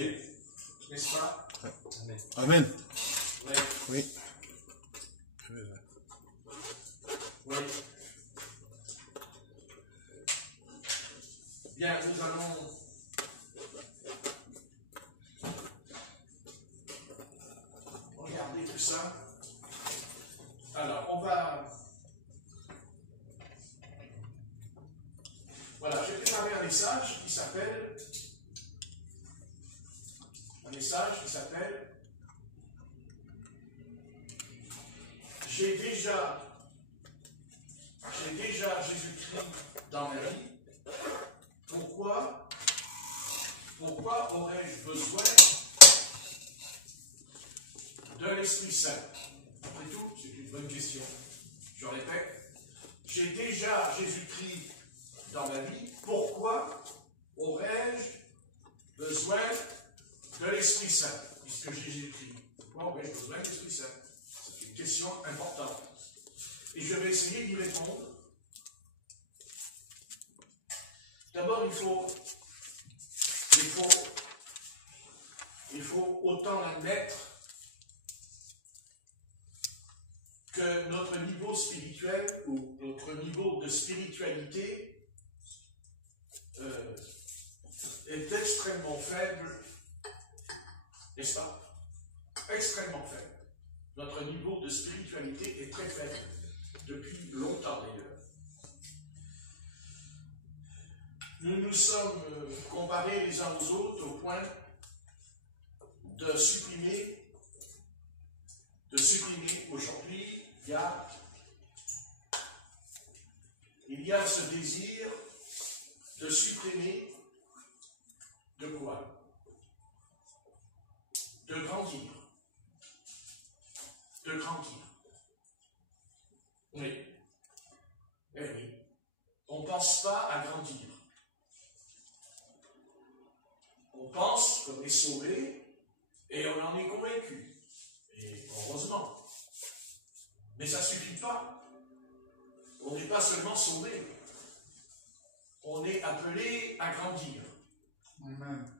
bien. N'est-ce pas? Amen. Amen. Oui. Oui. Oui. Bien, nous allons regarder tout ça. Alors, on va... Voilà, j'ai préparé un message qui s'appelle... J'ai déjà Jésus-Christ dans ma vie. Pourquoi aurais-je besoin de l'Esprit Saint? Après tout, c'est une bonne question. Je répète, j'ai déjà Jésus-Christ dans ma vie. Pourquoi aurais-je besoin de l'Esprit Saint? Puisque j'ai Jésus-Christ, pourquoi aurais-je besoin de l'Esprit Saint? C'est une question importante. Et je vais essayer d'y répondre. D'abord, il faut autant admettre que notre niveau spirituel ou notre niveau de spiritualité est extrêmement faible, n'est-ce pas? Extrêmement faible. Notre niveau de spiritualité est très faible, depuis longtemps d'ailleurs. Nous nous sommes comparés les uns aux autres au point de supprimer aujourd'hui, il y a ce désir de supprimer de quoi? De grandir. De grandir. Oui. Eh oui. On ne pense pas à grandir. On pense qu'on est sauvé et on en est convaincu. Et heureusement. Mais ça ne suffit pas. On n'est pas seulement sauvé. On est appelé à grandir. Amen.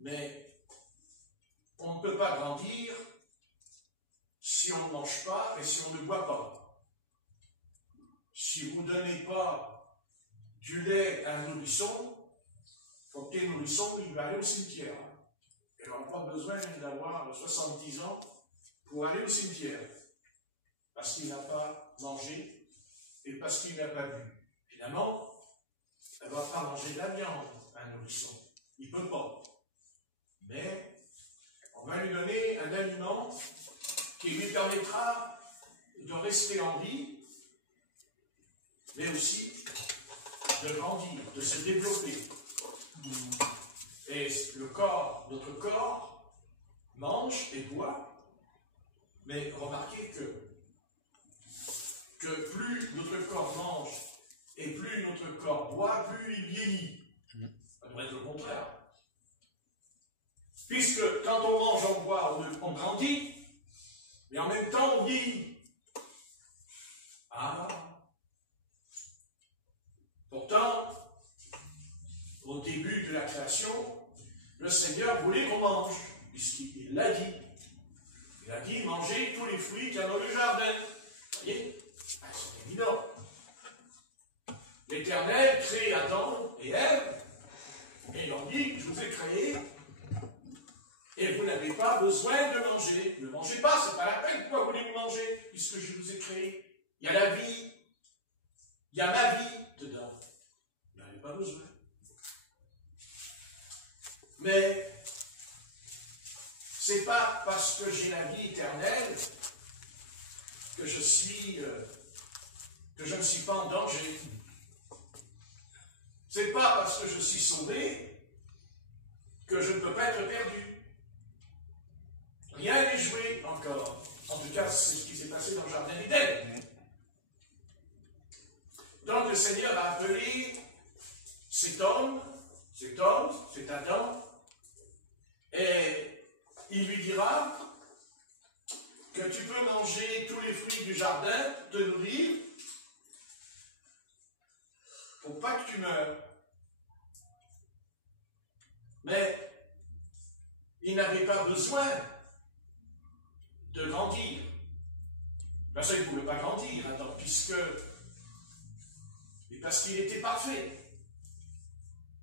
Mais on ne peut pas grandir si on ne mange pas et si on ne boit pas. Si vous ne donnez pas du lait à un nourrisson, faut que les nourrissons, il va aller au cimetière. Et on n'a pas besoin d'avoir 70 ans pour aller au cimetière. Parce qu'il n'a pas mangé et parce qu'il n'a pas bu. Finalement, elle ne va pas manger de la viande, un nourrisson. Il ne peut pas. Mais on va lui donner un aliment qui lui permettra de rester en vie, mais aussi de grandir, de se développer. Et notre corps mange et boit, mais remarquez que plus notre corps mange et plus notre corps boit, plus il vieillit. Ça devrait être le contraire. Puisque quand on mange, on boit, on grandit, mais en même temps on vieillit. Ah. Pourtant, au début de la création, le Seigneur voulait qu'on mange, puisqu'il l'a dit. Il a dit, mangez tous les fruits qu'il y a dans le jardin. Vous voyez? C'est évident. L'Éternel crée Adam et Ève, et il leur dit, je vous ai créé, et vous n'avez pas besoin de manger. Ne mangez pas, c'est pas la peine. Pourquoi voulez-vous manger, puisque je vous ai créé? Il y a la vie, il y a ma vie dedans. Vous n'avez pas besoin. Mais c'est pas parce que j'ai la vie éternelle que je ne suis pas en danger. C'est pas parce que je suis sauvé que je ne peux pas être perdu. Rien n'est joué encore. En tout cas, c'est ce qui s'est passé dans le jardin d'Éden. Donc le Seigneur a appelé cet homme, c'est Adam, et il lui dira que tu peux manger tous les fruits du jardin, te nourrir, pour pas que tu meurs. Mais il n'avait pas besoin de grandir. Ben ça, il ne pouvait pas grandir, attends, parce qu'il était parfait.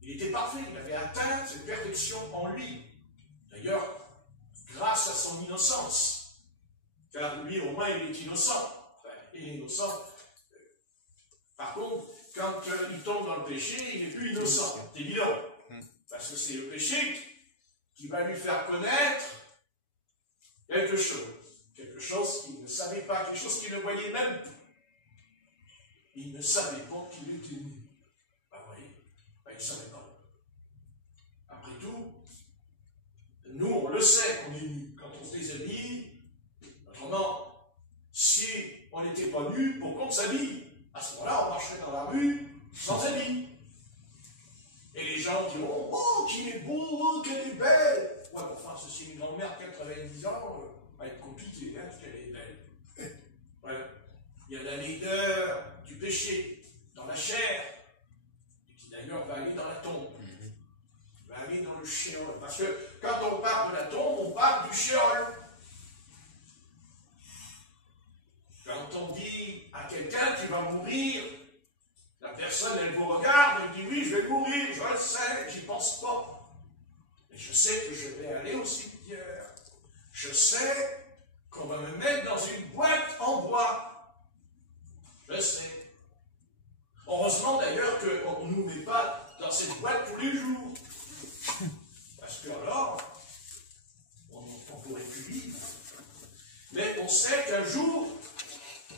Il était parfait, il avait atteint cette perfection en lui. D'ailleurs, grâce à son innocence, car lui, au moins, il est innocent. Enfin, il est innocent. Par contre, quand il tombe dans le péché, il n'est plus innocent. C'est évident. Parce que c'est le péché qui va lui faire connaître quelque chose. Quelque chose qu'il ne savait pas, quelque chose qu'il ne voyait même pas. Il ne savait pas qu'il était nu. Ben oui, ben, il ne savait pas. Après tout, nous, on le sait qu'on est nu. Quand on se déshabille, autrement, si on n'était pas nu, pourquoi on s'habille? À ce moment-là, on marcherait dans la rue sans habit. Et les gens diront, oh, qu'il est beau, oh, qu'elle est belle. Ouais, enfin, ceci, une grand-mère de 90 ans, va être compliqué, hein, parce qu'elle est belle. Voilà. Il y a la laideur du péché dans la chair, et qui d'ailleurs va aller dans la tombe. Va aller dans le shéol. Parce que quand on parle de la tombe, on parle du shéol. Quand on dit à quelqu'un qui va mourir, la personne, elle vous regarde, elle dit oui, je vais mourir, je le sais, j'y pense pas. Mais je sais que je vais aller au cimetière. Je sais qu'on va me mettre dans une boîte en bois. Je sais. Heureusement d'ailleurs qu'on ne nous met pas dans cette boîte tous les jours. Parce que alors, on ne pourrait plus vivre. Mais on sait qu'un jour,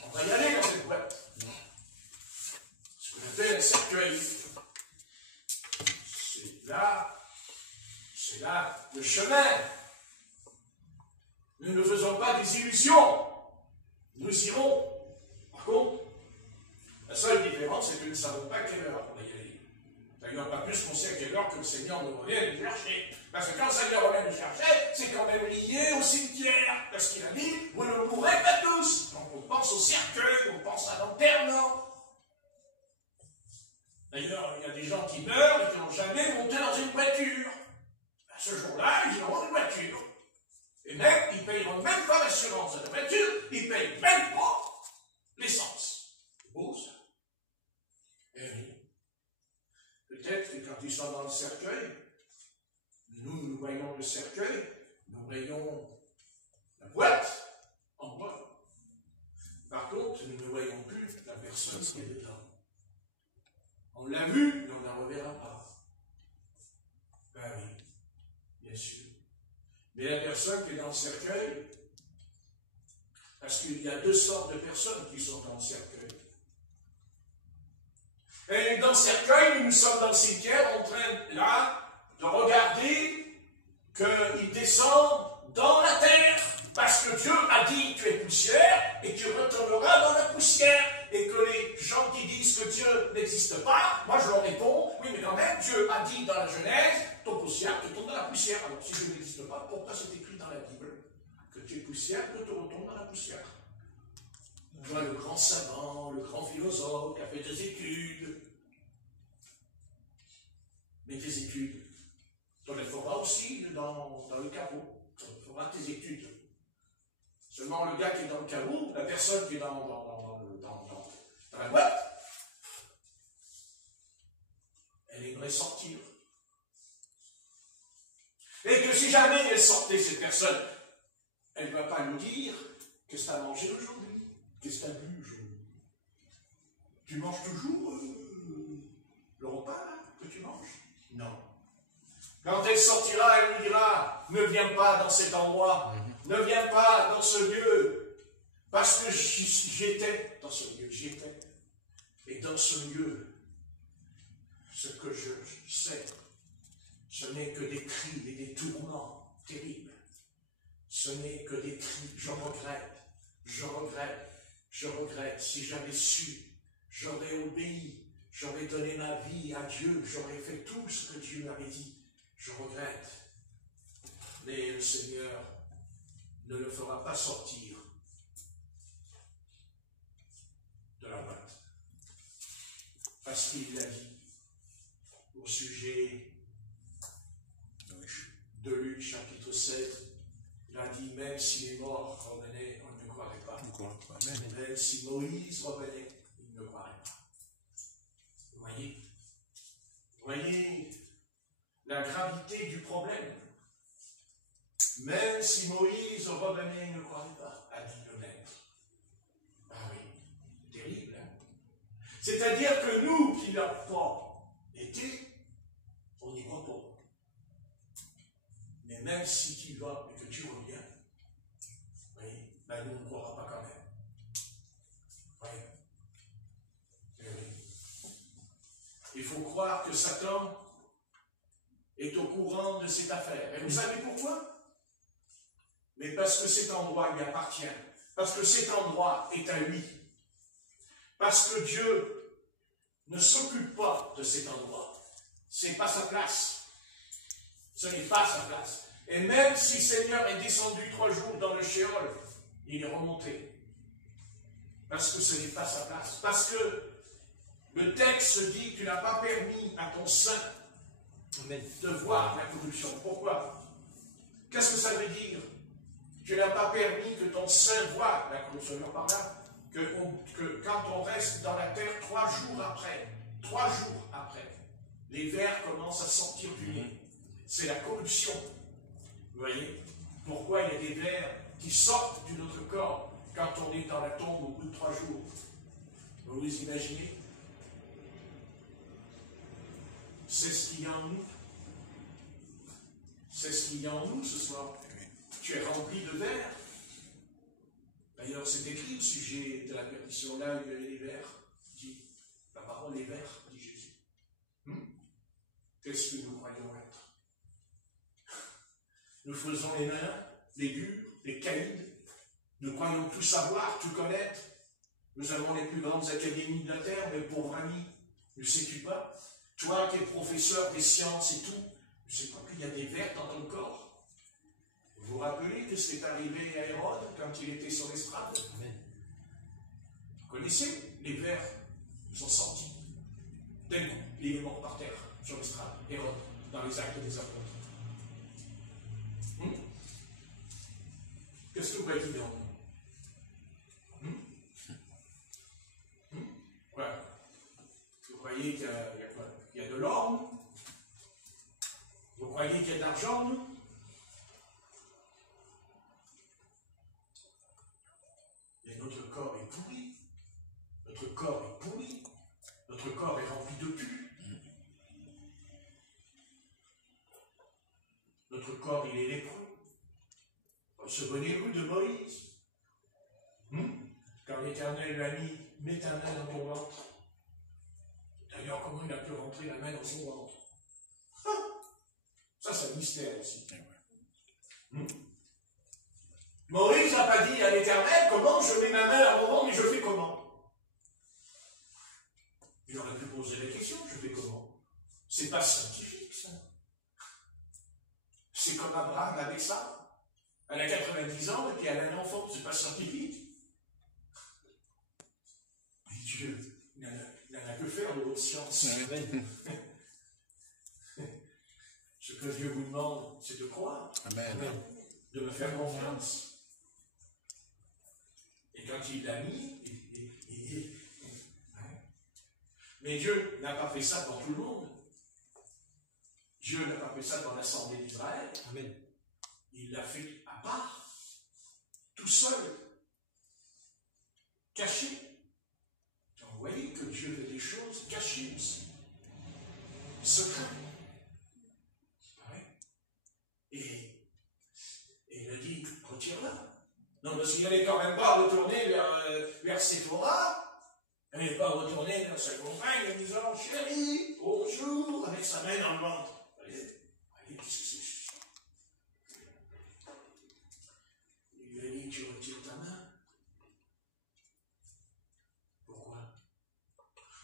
on va y aller dans cette boîte. Ce qu'on appelle un cercueil. C'est là le chemin. Nous ne faisons pas des illusions. Nous irons. Par contre, la seule différence, c'est que nous ne savons pas à quelle heure on va y aller. D'ailleurs, pas plus qu'on sait à quelle heure que le Seigneur nous revient nous chercher. Parce que quand le Seigneur revient nous chercher, c'est quand même lié au cimetière. Parce qu'il a dit, vous ne mourrez pas tous. Donc on pense au cercueil, on pense à l'enterrement. D'ailleurs, il y a des gens qui meurent et qui n'ont jamais monté dans une voiture. À ce jour-là, ils auront une voiture. Et même, ils ne payeront même pas l'assurance de la voiture, ils ne payent même pas l'essence. C'est beau ça. Et oui. Peut-être que quand ils sont dans le cercueil, nous voyons le cercueil, nous voyons la boîte en bois. Par contre, nous ne voyons plus la personne qui est dedans. On l'a vu, mais on ne la reverra pas. Ben oui, bien sûr. Mais la personne qui est dans le cercueil, parce qu'il y a deux sortes de personnes qui sont dans le cercueil. Et dans le cercueil, nous sommes dans le cimetière en train, là, de regarder qu'il descend dans la terre. Parce que Dieu a dit, tu es poussière, et tu retourneras dans la poussière. Et que les gens qui disent que Dieu n'existe pas, moi je leur réponds, oui mais quand même, Dieu a dit dans la Genèse, ton poussière, tu tombes dans la poussière. Alors si Dieu n'existe pas, pourquoi c'est écrit dans la Bible que tu es poussière, que tu retournes dans la poussière? Toi, le grand savant, le grand philosophe qui a fait des études. Mais tes études, tu les feras aussi dans le caveau. Tu feras tes études. Seulement le gars qui est dans le caveau, la personne qui est dans la boîte, elle aimerait sortir. Et que si jamais elle sortait, cette personne, elle ne va pas nous dire qu'est-ce que tu as mangé aujourd'hui, qu'est-ce que tu as bu aujourd'hui. Tu manges toujours le repas là, que tu manges? Non. Quand elle sortira, elle nous dira, ne viens pas dans cet endroit, ne viens pas dans ce lieu, parce que j'étais dans ce lieu, j'étais. Et dans ce lieu, ce que je sais, ce n'est que des cris et des tourments terribles. Ce n'est que des cris, je regrette, je regrette, je regrette. Si j'avais su, j'aurais obéi, j'aurais donné ma vie à Dieu, j'aurais fait tout ce que Dieu m'avait dit. Je regrette. Mais le Seigneur ne le fera pas sortir de la boîte. Parce qu'il l'a dit au sujet de Luc, chapitre 16, il a dit, même si les morts revenaient, on ne croirait pas. Même si Moïse revenait, il ne croirait pas. Vous voyez la gravité du problème. Même si Moïse revenait, il ne croirait pas, a dit le maître. Ah oui, terrible, hein? C'est-à-dire que nous qui n'avons pas été, on n'y croit pas. Mais même si tu y vas et que tu reviens, oui, ben nous ne croira pas quand même. Oui. Oui. Il faut croire que Satan est au courant de cette affaire. Et vous savez pourquoi? Mais parce que cet endroit lui appartient. Parce que cet endroit est à lui. Parce que Dieu ne s'occupe pas de cet endroit. Ce n'est pas sa place. Ce n'est pas sa place. Et même si le Seigneur est descendu 3 jours dans le Shéol, il est remonté. Parce que ce n'est pas sa place. Parce que le texte dit que tu n'as pas permis à ton sein de voir la corruption. Pourquoi? Qu'est-ce que ça veut dire? Tu n'as pas permis que ton sein voie la corruption. Par là, que quand on reste dans la terre 3 jours après, les vers commencent à sortir du nez. C'est la corruption. Vous voyez? Pourquoi il y a des vers qui sortent de notre corps quand on est dans la tombe au bout de 3 jours? Vous vous imaginez? C'est ce qu'il y a en nous. C'est ce qu'il y a en nous ce soir. Tu es rempli de vers. D'ailleurs, c'est écrit au sujet de la perdition. Là, il y a les vers. Dit, la parole est vers, dit Jésus. Qu'est-ce que nous croyons être? Nous faisons les nains, les durs, les caïds. Nous croyons tout savoir, tout connaître. Nous avons les plus grandes académies de la terre, mais pauvre ami, ne sais-tu pas? Toi qui es professeur des sciences et tout, ne sais pas qu'il y a des vers dans ton corps? Vous vous rappelez de ce qui est arrivé à Hérode quand il était sur l'estrade? Vous connaissez les vers? Ils sont sortis. D'un coup, il est mort par terre sur l'estrade. Hérode, dans les Actes des Apôtres. Qu'est-ce que vous voyez dans nous? Voilà. Vous croyez qu'il y a quoi? Il y a de l'or? Vous croyez qu'il y a de l'argent? Mais notre corps est pourri. Notre corps est pourri. Notre corps est rempli de pus. Notre corps, il est lépreux. Souvenez-vous de Moïse. Quand l'Éternel lui a mis, mets ta main dans ton ventre. D'ailleurs, comment il a pu rentrer la main dans son ventre? Ça, c'est un mystère aussi. Moïse n'a pas dit à l'Éternel, comment je mets ma main à mon ventre et je fais comment? Il aurait pu poser la question, je fais comment? C'est pas scientifique, ça. C'est comme Abraham avec ça. Elle a 90 ans et puis elle a un enfant, c'est pas scientifique. Mais Dieu, il n'en a que faire de votre science. Ce que Dieu vous demande, c'est de croire. Amen. De me faire confiance. Et quand il l'a mis, mais Dieu n'a pas fait ça pour tout le monde. Dieu n'a pas fait ça dans l'assemblée d'Israël. Amen. Il l'a fait à part, tout seul, caché. Donc, vous voyez que Dieu fait des choses cachées aussi, secrètes. Et il a dit, retire-la. Non, parce qu'il n'allait quand même pas retourner vers Séphora, il n'allait pas retourner vers sa compagne en disant, chérie, bonjour, avec sa main dans le ventre. Voyez, qu'est-ce que c'est? Il lui a dit, tu retires ta main. Pourquoi?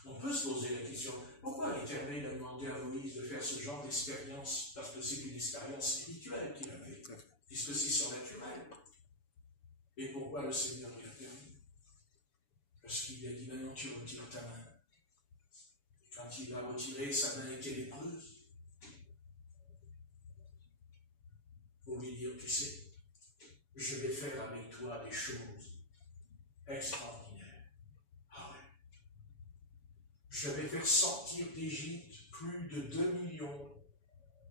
On peut se poser la question, pourquoi l'Éternel a demandé à Moïse de faire ce genre d'expérience? Parce que c'est une expérience spirituelle qu'il a fait, puisque c'est surnaturel. Et pourquoi le Seigneur lui a permis? Parce qu'il lui a dit, maintenant tu retires ta main. Quand il a retiré, sa main était lépreuse. pour lui dire, tu sais, je vais faire avec toi des choses extraordinaires. Ah ouais. Je vais faire sortir d'Égypte plus de 2 millions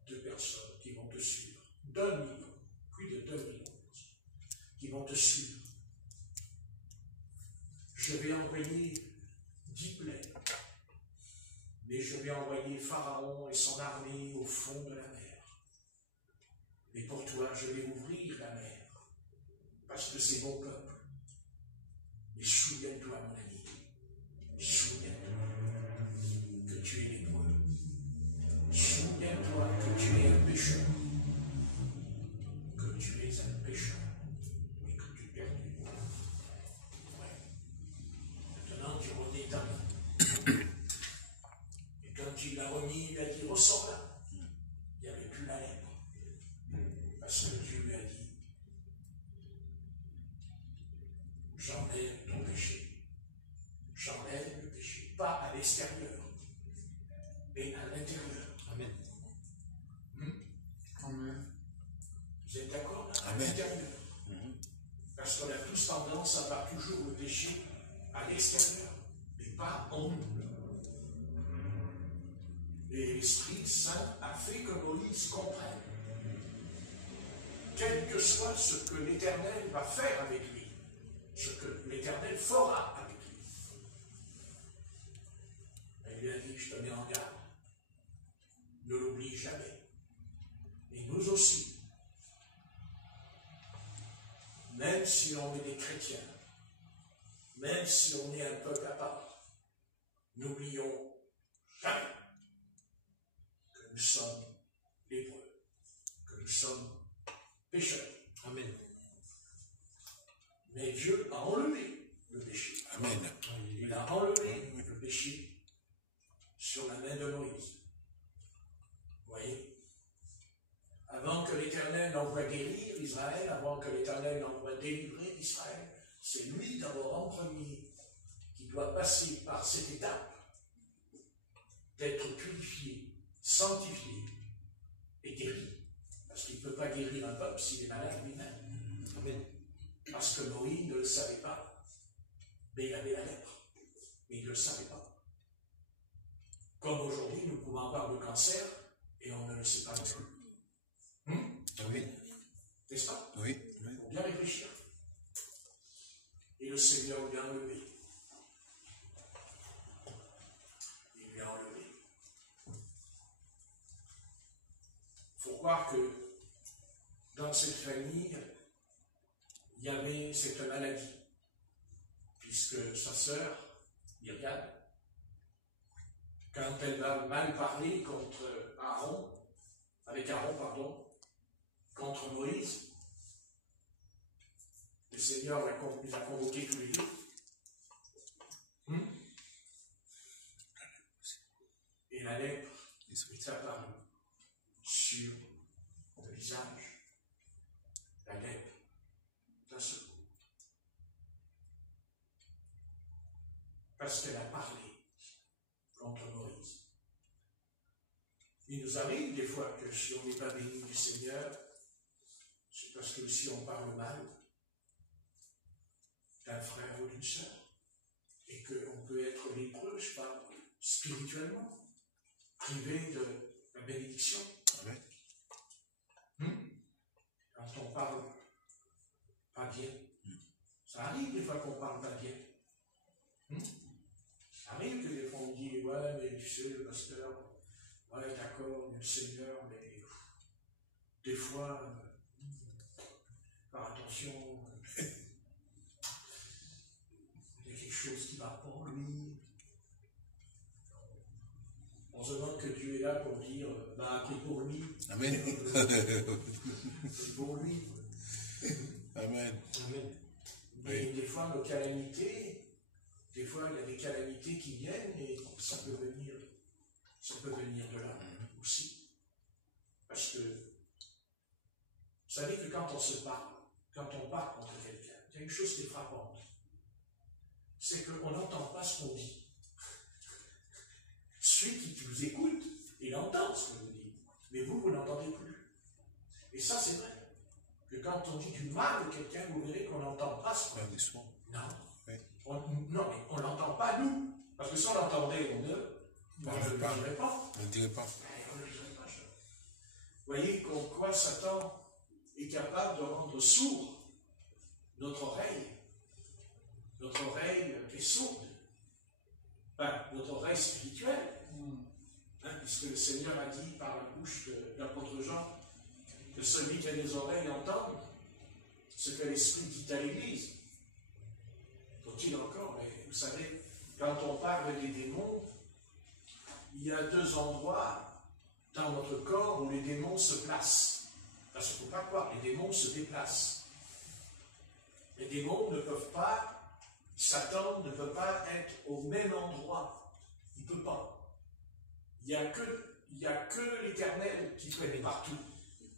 de personnes qui vont te suivre. 2 millions, plus de 2 millions de personnes qui vont te suivre. Je vais envoyer 10 plaies, mais je vais envoyer Pharaon et son armée au fond de la mer. Mais pour toi, je vais ouvrir la mer, parce que c'est mon peuple. Mais souviens-toi, mon ami, souviens-toi que tu es lépreux. Souviens-toi que tu es un pécheur. Que tu es un pécheur et que tu perds du poids. Ouais. Maintenant, tu remets ta main. Et quand il l'a remis, il a dit, ressors là. Il n'y avait plus la lèpre. Parce que Dieu lui a dit, j'enlève ton péché. J'enlève le péché. Pas à l'extérieur, mais à l'intérieur. Amen. Amen. Vous êtes d'accord? À Amen. l'intérieur. Parce qu'on a tous tendance à voir toujours le péché à l'extérieur, mais pas en nous. Et l'Esprit Saint a fait que Moïse comprenne, quel que soit ce que l'Éternel va faire avec lui, ce que l'Éternel fera avec lui. Il lui a dit, je te mets en garde, ne l'oublie jamais. Et nous aussi, même si on est des chrétiens, même si on est un peuple à part, n'oublions jamais que nous sommes lépreux, que nous sommes pécheurs. Amen. Mais Dieu a enlevé le péché. Amen. Il a enlevé le péché sur la main de Moïse. Vous voyez? Avant que l'Éternel envoie guérir Israël, avant que l'Éternel envoie délivrer Israël, c'est lui d'abord en premier qui doit passer par cette étape d'être purifié, sanctifié et guéri. Parce qu'il ne peut pas guérir un peuple s'il est malade lui-même. Amen. Parce que Moïse ne le savait pas, mais il avait la lèpre. Mais il ne le savait pas. Comme aujourd'hui, nous pouvons avoir le cancer et on ne le sait pas non plus. Oui. N'est-ce pas? Oui. Il faut bien réfléchir. Et le Seigneur lui a enlevé. Il lui a enlevé. Il faut croire que dans cette famille, il y avait cette maladie, puisque sa sœur, Myriam, quand elle va mal parler contre Aaron, contre Moïse, le Seigneur les a convoqués tous les deux. Et la lèpre est apparue sur le visage. La lèpre d'un seul coup. Parce qu'elle a parlé contre Moïse. Il nous arrive des fois que si on n'est pas béni du Seigneur, c'est parce que si on parle mal d'un frère ou d'une sœur, et qu'on peut être lépreux, je parle spirituellement, privé de la bénédiction. Amen. Quand on parle pas bien, ça arrive des fois qu'on parle pas bien. Ça arrive que des fois on dit, ouais, mais tu sais, le pasteur, ouais, d'accord, mais le Seigneur, mais des fois, faire attention, il y a quelque chose qui ne va pas en lui. On se demande que Dieu est là pour dire, prie pour lui. Amen. Prie pour lui. Amen. Amen. Mais des fois, nos calamités, des fois, il y a des calamités qui viennent et ça peut venir de là aussi. Parce que, vous savez que quand on se parle, quand on parle contre quelqu'un, il y a une chose qui est frappante. C'est qu'on n'entend pas ce qu'on dit. Celui qui vous écoute, il entend ce que vous dites. Mais vous n'entendez plus. Et ça, c'est vrai. que quand on dit du mal de quelqu'un, vous verrez qu'on n'entend pas ce qu'on dit. Non. Oui. Non, mais on n'entend pas nous. Parce que si on l'entendait, on ne le dirait pas. On ne le dirait pas. On ne le dirait pas. Vous voyez quoi Satan est capable de rendre sourd notre oreille est sourde. Enfin, notre oreille spirituelle. Puisque le Seigneur a dit par la bouche de l'apôtre Jean que celui qui a des oreilles entende ce que l'Esprit dit à l'Église. Faut-il encore, mais vous savez, quand on parle des démons, il y a deux endroits dans notre corps où les démons se placent. Parce qu'il ne faut pas croire, les démons se déplacent. Les démons ne peuvent pas, Satan ne peut pas être au même endroit. Il ne peut pas. Il n'y a que l'Éternel qui peut être partout.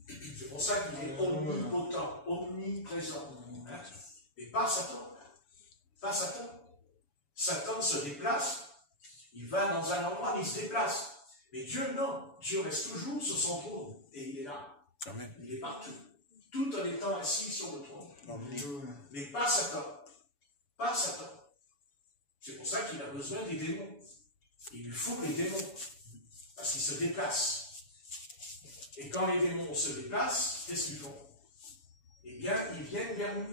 C'est pour ça qu'il est omnipotent, omniprésent. Hein? Mais pas Satan. Pas Satan. Satan se déplace, il va dans un endroit, il se déplace. Mais Dieu, non. Dieu reste toujours sur son trône. Et il est là. Amen. Il est partout. Tout en étant assis sur le trône. Amen. Mais pas Satan. Pas Satan. C'est pour ça qu'il a besoin des démons. Il lui faut les démons. Parce qu'ils se déplacent. Et quand les démons se déplacent, qu'est-ce qu'ils font? Eh bien, ils viennent vers nous.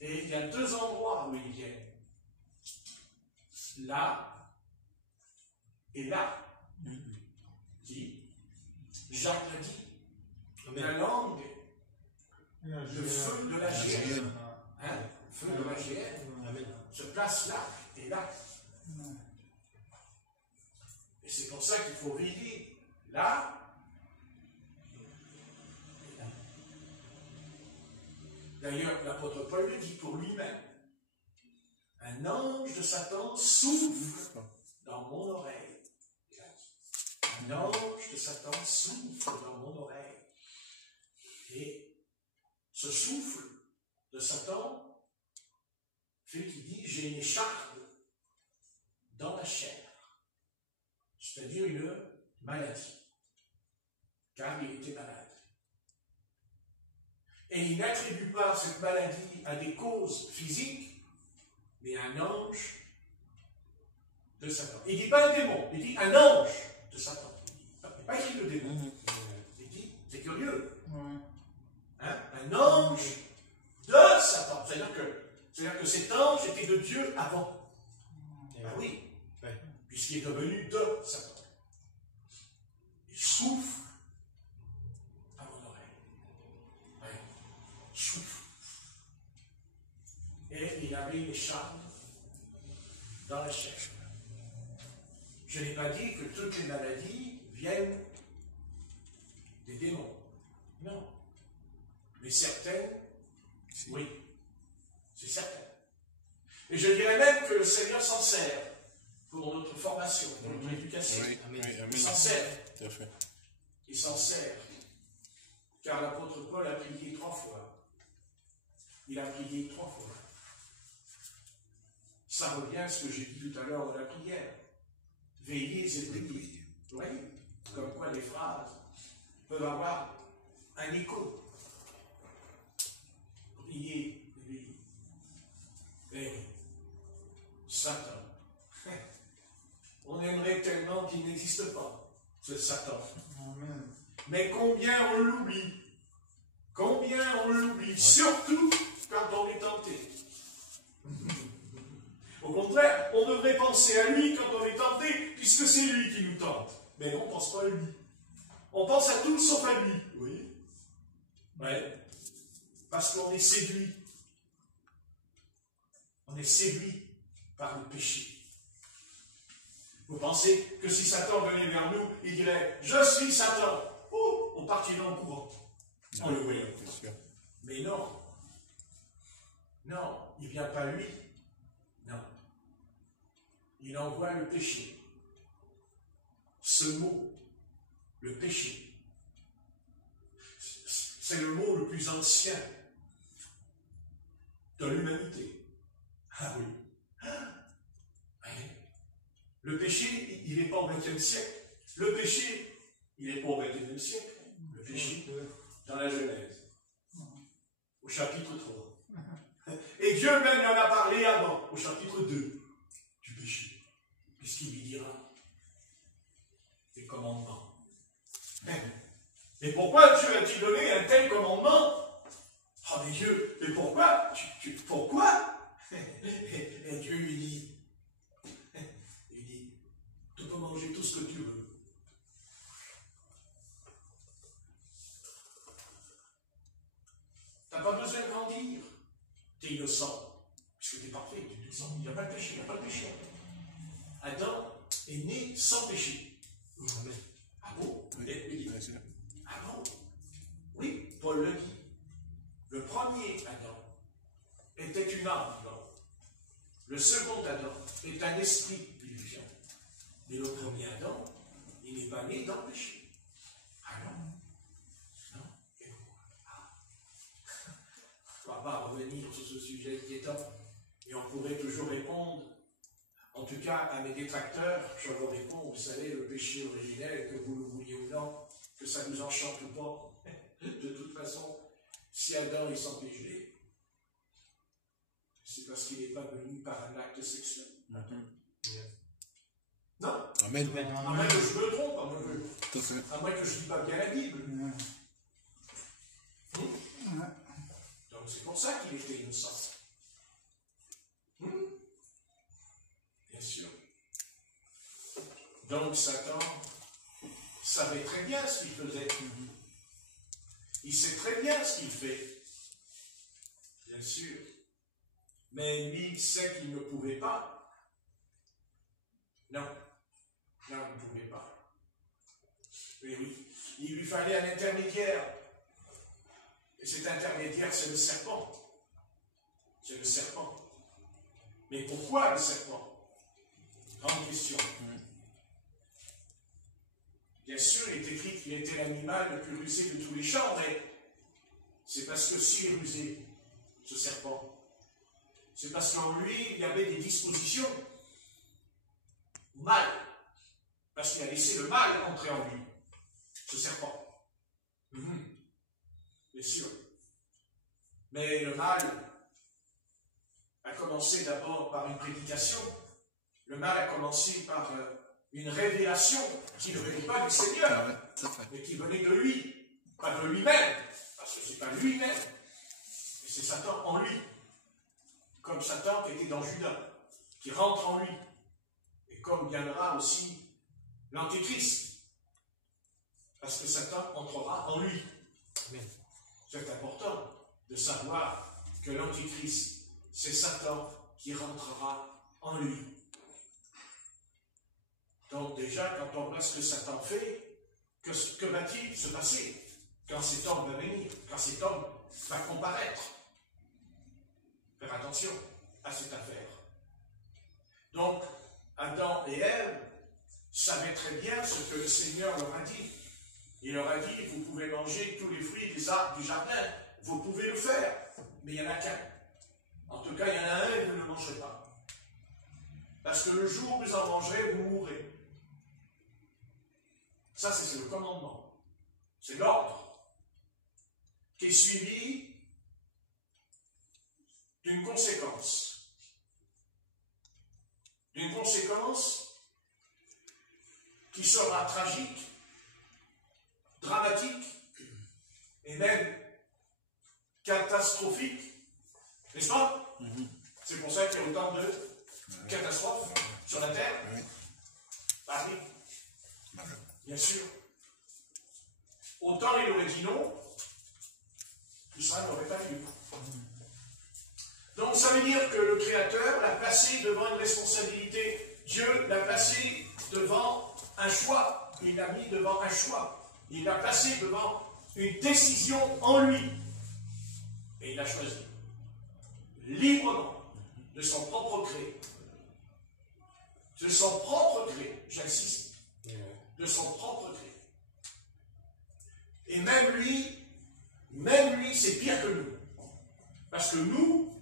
Et il y a deux endroits où ils viennent. Là et là. Qui? Jacques l'a dit. La langue, le feu de la géhenne. Hein? Le feu de la géhenne se place là et là. Et c'est pour ça qu'il faut veiller là et là. D'ailleurs, l'apôtre Paul le dit pour lui-même. Un ange de Satan souffle dans mon oreille. Un ange de Satan souffle dans mon oreille. Et ce souffle de Satan fait qu'il dit, j'ai une écharpe dans la chair. C'est-à-dire une maladie. Car il était malade. Et il n'attribue pas cette maladie à des causes physiques, mais à un ange de Satan. Il ne dit pas un démon, il dit un ange de Satan. Il n'a pas écrit le démon. Il dit, c'est curieux. Hein? Un ange de Satan. C'est-à-dire que cet ange était de Dieu avant. Ben oui. Puisqu'il est devenu de Satan. Il souffle à mon oreille. Oui. Souffle. Et il avait les charmes dans la chair. Je n'ai pas dit que toutes les maladies viennent des démons. Non. Mais certaines, oui. C'est certain. Et je dirais même que le Seigneur s'en sert pour notre formation, pour notre éducation. Oui, il s'en sert. Tout à fait. Il s'en sert. Car l'apôtre Paul a prié 3 fois. Il a prié 3 fois. Ça revient à ce que j'ai dit tout à l'heure de la prière. Veillez et priez. Vous voyez? Comme quoi les phrases peuvent avoir un écho. Priez, veillez. Et Satan. On aimerait tellement qu'il n'existe pas, ce Satan. Amen. Mais combien on l'oublie. Combien on l'oublie. Surtout quand on est tenté. Au contraire, on devrait penser à lui quand on est tenté, puisque c'est lui qui nous tente. Mais non, on ne pense pas à lui. On pense à tout sauf à lui. Oui. Ouais. Parce qu'on est séduit. On est séduit par le péché. Vous pensez que si Satan venait vers nous, il dirait « Je suis Satan !» Oh, on partirait en courant. On le voyait. Mais non. Non, il ne vient pas lui. Non. Il envoie le péché. Ce mot, le péché, c'est le mot le plus ancien de l'humanité. Ah oui. Le péché, il n'est pas au XXe siècle. Le péché, il n'est pas au XXe siècle. Le péché, dans la Genèse. chapitre 3. Et Dieu même lui en a parlé avant, au chapitre 2 du péché. Qu'est-ce qu'il lui dira? Les commandements. Mais pourquoi Dieu a-t-il donné un tel commandement? Oh mais Dieu, mais pourquoi? Pourquoi? Et Dieu lui dit, tu peux manger tout ce que tu veux. Tu n'as pas besoin de grandir. Tu es innocent. Puisque tu es parfait, tu es innocent. Il n'y a pas de péché, il n'y a pas de péché. Adam est né sans péché. Amen. Ah bon? Oui. Ah bon? Oui, Paul le dit. Le premier Adam était une âme vivante. Le second Adam est un esprit vivant. Mais le premier Adam, il n'est pas né dans le péché. Ah non? Non? Et pourquoi? On ne va pas revenir sur ce sujet inquiétant. Et on pourrait toujours répondre, en tout cas à mes détracteurs, je leur réponds, vous savez, le péché originel, que vous le vouliez ou non, que ça nous enchante ou pas, de toute façon, si Adam est sans péché, c'est parce qu'il n'est pas venu par un acte sexuel. Non? Amen. À moins que je me trompe, à moins que je ne lis pas bien la Bible. Donc c'est pour ça qu'il était innocent. Bien sûr. Donc Satan savait très bien ce qu'il faisait. Il sait très bien ce qu'il fait. Bien sûr. Mais lui sait qu'il ne pouvait pas. Non. Non, il ne pouvait pas. Oui, oui. Il lui fallait un intermédiaire. Et cet intermédiaire, c'est le serpent. C'est le serpent. Mais pourquoi le serpent? Grande question. Bien sûr, il est écrit qu'il était l'animal le plus rusé de tous les champs, mais c'est parce que s'il est rusé, ce serpent, c'est parce qu'en lui, il y avait des dispositions mal. Parce qu'il a laissé le mal entrer en lui, ce serpent. Bien sûr. Mais le mal a commencé d'abord par une prédication. Le mal a commencé par une révélation qui ne venait pas du Seigneur, mais qui venait de lui, pas de lui-même, parce que ce n'est pas lui-même, mais c'est Satan en lui. Comme Satan qui était dans Judas, qui rentre en lui. Et comme viendra aussi l'Antéchrist, parce que Satan entrera en lui. C'est important de savoir que l'Antéchrist, c'est Satan qui rentrera en lui. Donc déjà, quand on voit ce que Satan fait, que va-t-il se passer quand cet homme va venir, quand cet homme va comparaître? Faire attention à cette affaire. Donc, Adam et Ève savaient très bien ce que le Seigneur leur a dit. Il leur a dit, vous pouvez manger tous les fruits des arbres du jardin, vous pouvez le faire, mais il n'y en a qu'un. En tout cas, il y en a un et vous ne le mangerez pas. Parce que le jour où vous en mangerez, vous mourrez. Ça, c'est le commandement. C'est l'ordre qui est suivi d'une conséquence. D'une conséquence qui sera tragique, dramatique et même catastrophique. N'est-ce pas? C'est pour ça qu'il y a autant de catastrophes sur la Terre. Ah oui. Bien sûr. Autant il aurait dit non, Israël n'aurait pas eu. Donc ça veut dire que le Créateur l'a placé devant une responsabilité. Dieu l'a placé devant un choix. Il l'a mis devant un choix. Il l'a placé devant une décision en lui. Et il a choisi. Librement, de son propre gré. De son propre gré, j'insiste. De son propre gré. Et même lui, c'est pire que nous. Parce que nous,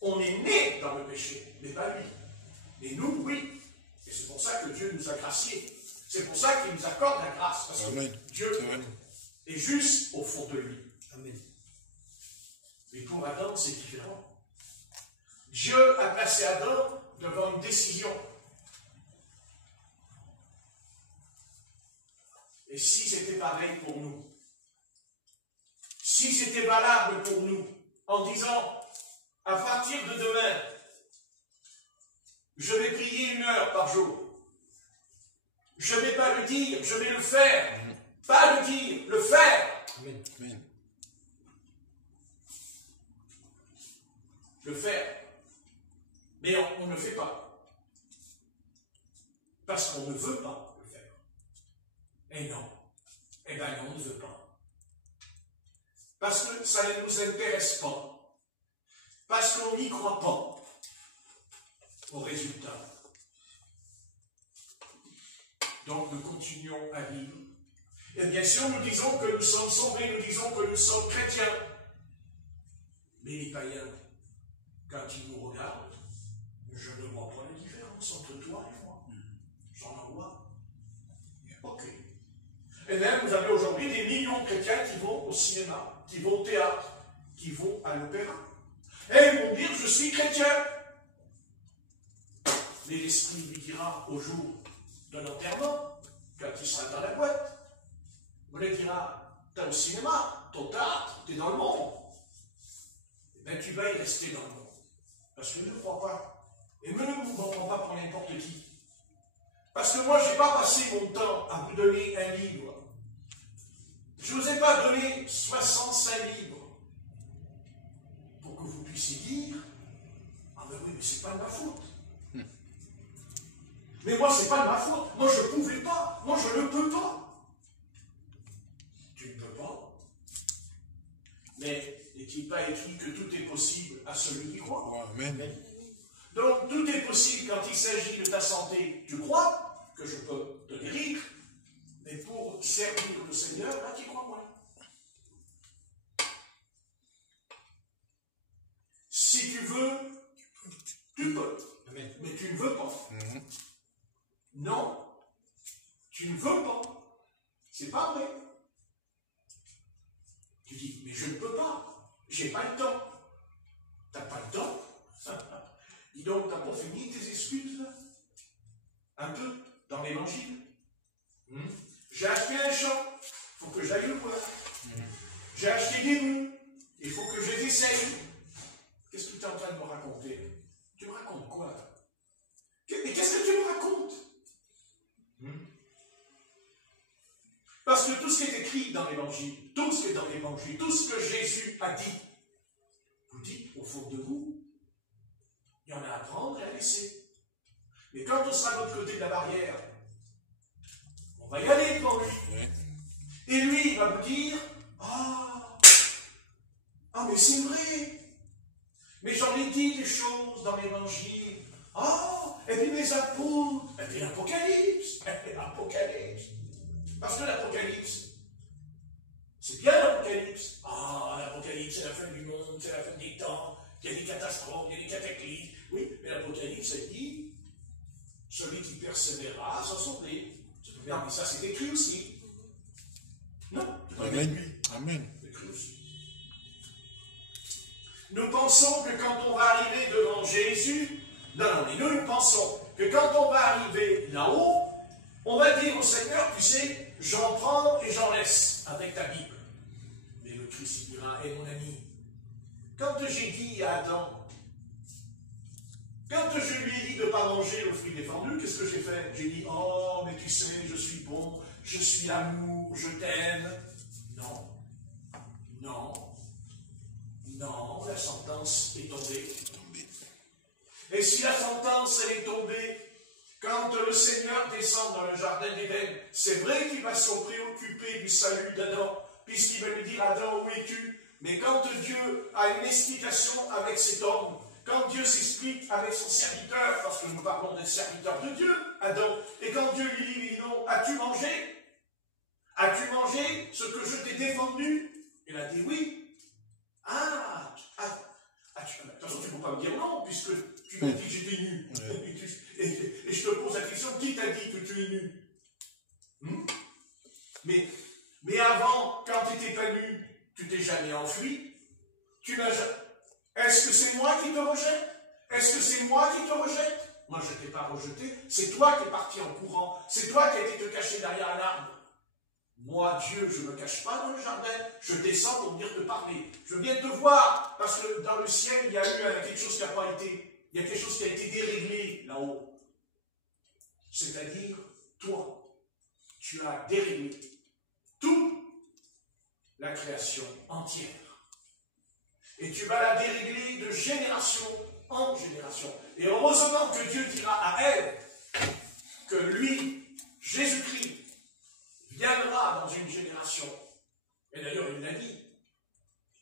on est nés dans le péché, mais pas lui. Et nous, oui. Et c'est pour ça que Dieu nous a graciés. C'est pour ça qu'il nous accorde la grâce. Parce que Dieu est juste au fond de lui. Amen. Mais pour Adam, c'est différent. Dieu a placé Adam devant une décision. Et si c'était pareil pour nous, si c'était valable pour nous, en disant, à partir de demain, je vais prier 1 heure par jour. Je ne vais pas le dire, je vais le faire. Pas le dire, le faire. Amen. Amen. Le faire. Mais on ne le fait pas. Parce qu'on ne veut pas le faire. Et non. Eh bien non, on ne veut pas. Parce que ça ne nous intéresse pas. Parce qu'on n'y croit pas au résultat. Donc nous continuons à vivre. Et bien sûr, nous disons que nous sommes sauvés, nous disons que nous sommes chrétiens. Mais les païens, quand ils nous regardent, je ne vois pas la différence entre toi et moi. J'en vois. Ok. Et même, vous avez aujourd'hui des millions de chrétiens qui vont au cinéma, qui vont au théâtre, qui vont à l'opéra. Et ils vont dire, je suis chrétien. Mais l'Esprit lui dira au jour de l'enterrement, quand il sera dans la boîte, on lui dira, t'es au cinéma, t'es au théâtre, t'es dans le monde. Eh bien, tu vas y rester dans le monde. Parce que je ne crois pas. Et ne me prends pas pour n'importe qui. Parce que moi, je n'ai pas passé mon temps à vous donner un livre. Je ne vous ai pas donné 65 livres pour que vous puissiez dire, ah ben oui, mais c'est pas de ma faute. Mais moi, c'est pas de ma faute. Moi, je ne pouvais pas. Moi, je ne peux pas. Tu ne peux pas. Mais n'est-il pas écrit que tout est possible à celui qui croit? Amen. Donc, tout est possible quand il s'agit de ta santé. Tu crois que je peux te guérir, mais pour servir le Seigneur, là, tu crois moins. Si tu veux, tu peux. Mais tu ne veux pas. Non, tu ne veux pas. C'est pas vrai. Tu dis, mais je ne peux pas. J'ai pas le temps. T'as pas le temps? Dis donc, t'as pas fini tes excuses là? Un peu, dans l'évangile. J'ai acheté un champ, il faut que j'aille le voir. J'ai acheté des moules, il faut que je les essaye. Qu'est-ce que tu es en train de me raconter? Tu me racontes quoi? Mais qu'est-ce que tu me racontes? Parce que tout ce qui est écrit dans l'évangile, tout ce qui est dans l'évangile, tout ce que Jésus a dit, vous dites au fond de vous, il y en a à prendre et à laisser. Mais quand on sera de l'autre côté de la barrière, on va y aller devant lui. Et lui, il va vous dire, ah, mais c'est vrai. Mais j'en ai dit des choses dans l'évangile. Ah, et puis mes apôtres, et puis l'Apocalypse, Parce que l'Apocalypse, c'est bien l'Apocalypse. Ah, l'Apocalypse, c'est la fin du monde, c'est la fin des temps, il y a des catastrophes, il y a des cataclysmes. Oui, mais l'Apocalypse, elle dit, celui qui persévérera sera sauvé. Mais ça, c'est écrit aussi. Non, c'est pas écrit. Amen. C'est écrit aussi. Nous pensons que quand on va arriver devant Jésus, non, mais nous pensons que quand on va arriver là-haut, on va dire au Seigneur, tu sais, j'en prends et j'en laisse avec ta Bible. Mais le Christ dira, mon ami, quand j'ai dit à Adam, quand je lui ai dit de ne pas manger le fruit défendu, qu'est-ce que j'ai fait? J'ai dit, oh, mais tu sais, je suis bon, je suis amour, je t'aime. Non, non, non, la sentence est tombée. Et si la sentence, elle est tombée, quand le Seigneur descend dans le jardin d'Éden, c'est vrai qu'il va se préoccuper du salut d'Adam, puisqu'il va lui dire, Adam, où es-tu? Mais quand Dieu a une explication avec cet homme, quand Dieu s'explique avec son serviteur, parce que nous parlons des serviteurs de Dieu, Adam, et quand Dieu lui dit, non, as-tu mangé? As-tu mangé ce que je t'ai défendu? Il a dit oui. Attention, tu ne peux pas me dire non, puisque tu m'as dit que j'étais nu. Et je te pose la question, qui t'a dit que tu es nu? Mais avant, quand tu n'étais pas nu, tu t'es jamais enfui, Tu n'as jamais... Est-ce que c'est moi qui te rejette? Est-ce que c'est moi qui te rejette? Moi, je ne t'ai pas rejeté. C'est toi qui es parti en courant. C'est toi qui as été te cacher derrière un arbre. Moi, Dieu, je ne me cache pas dans le jardin. Je descends pour venir te parler. Je viens te voir. Parce que dans le ciel, il y a eu quelque chose qui n'a pas été... Il y a quelque chose qui a été déréglé là-haut. C'est-à-dire, toi, tu as déréglé toute la création entière. Et tu vas la dérégler de génération en génération. Et heureusement que Dieu dira à elle que lui, Jésus-Christ, viendra dans une génération. Et d'ailleurs, il l'a dit.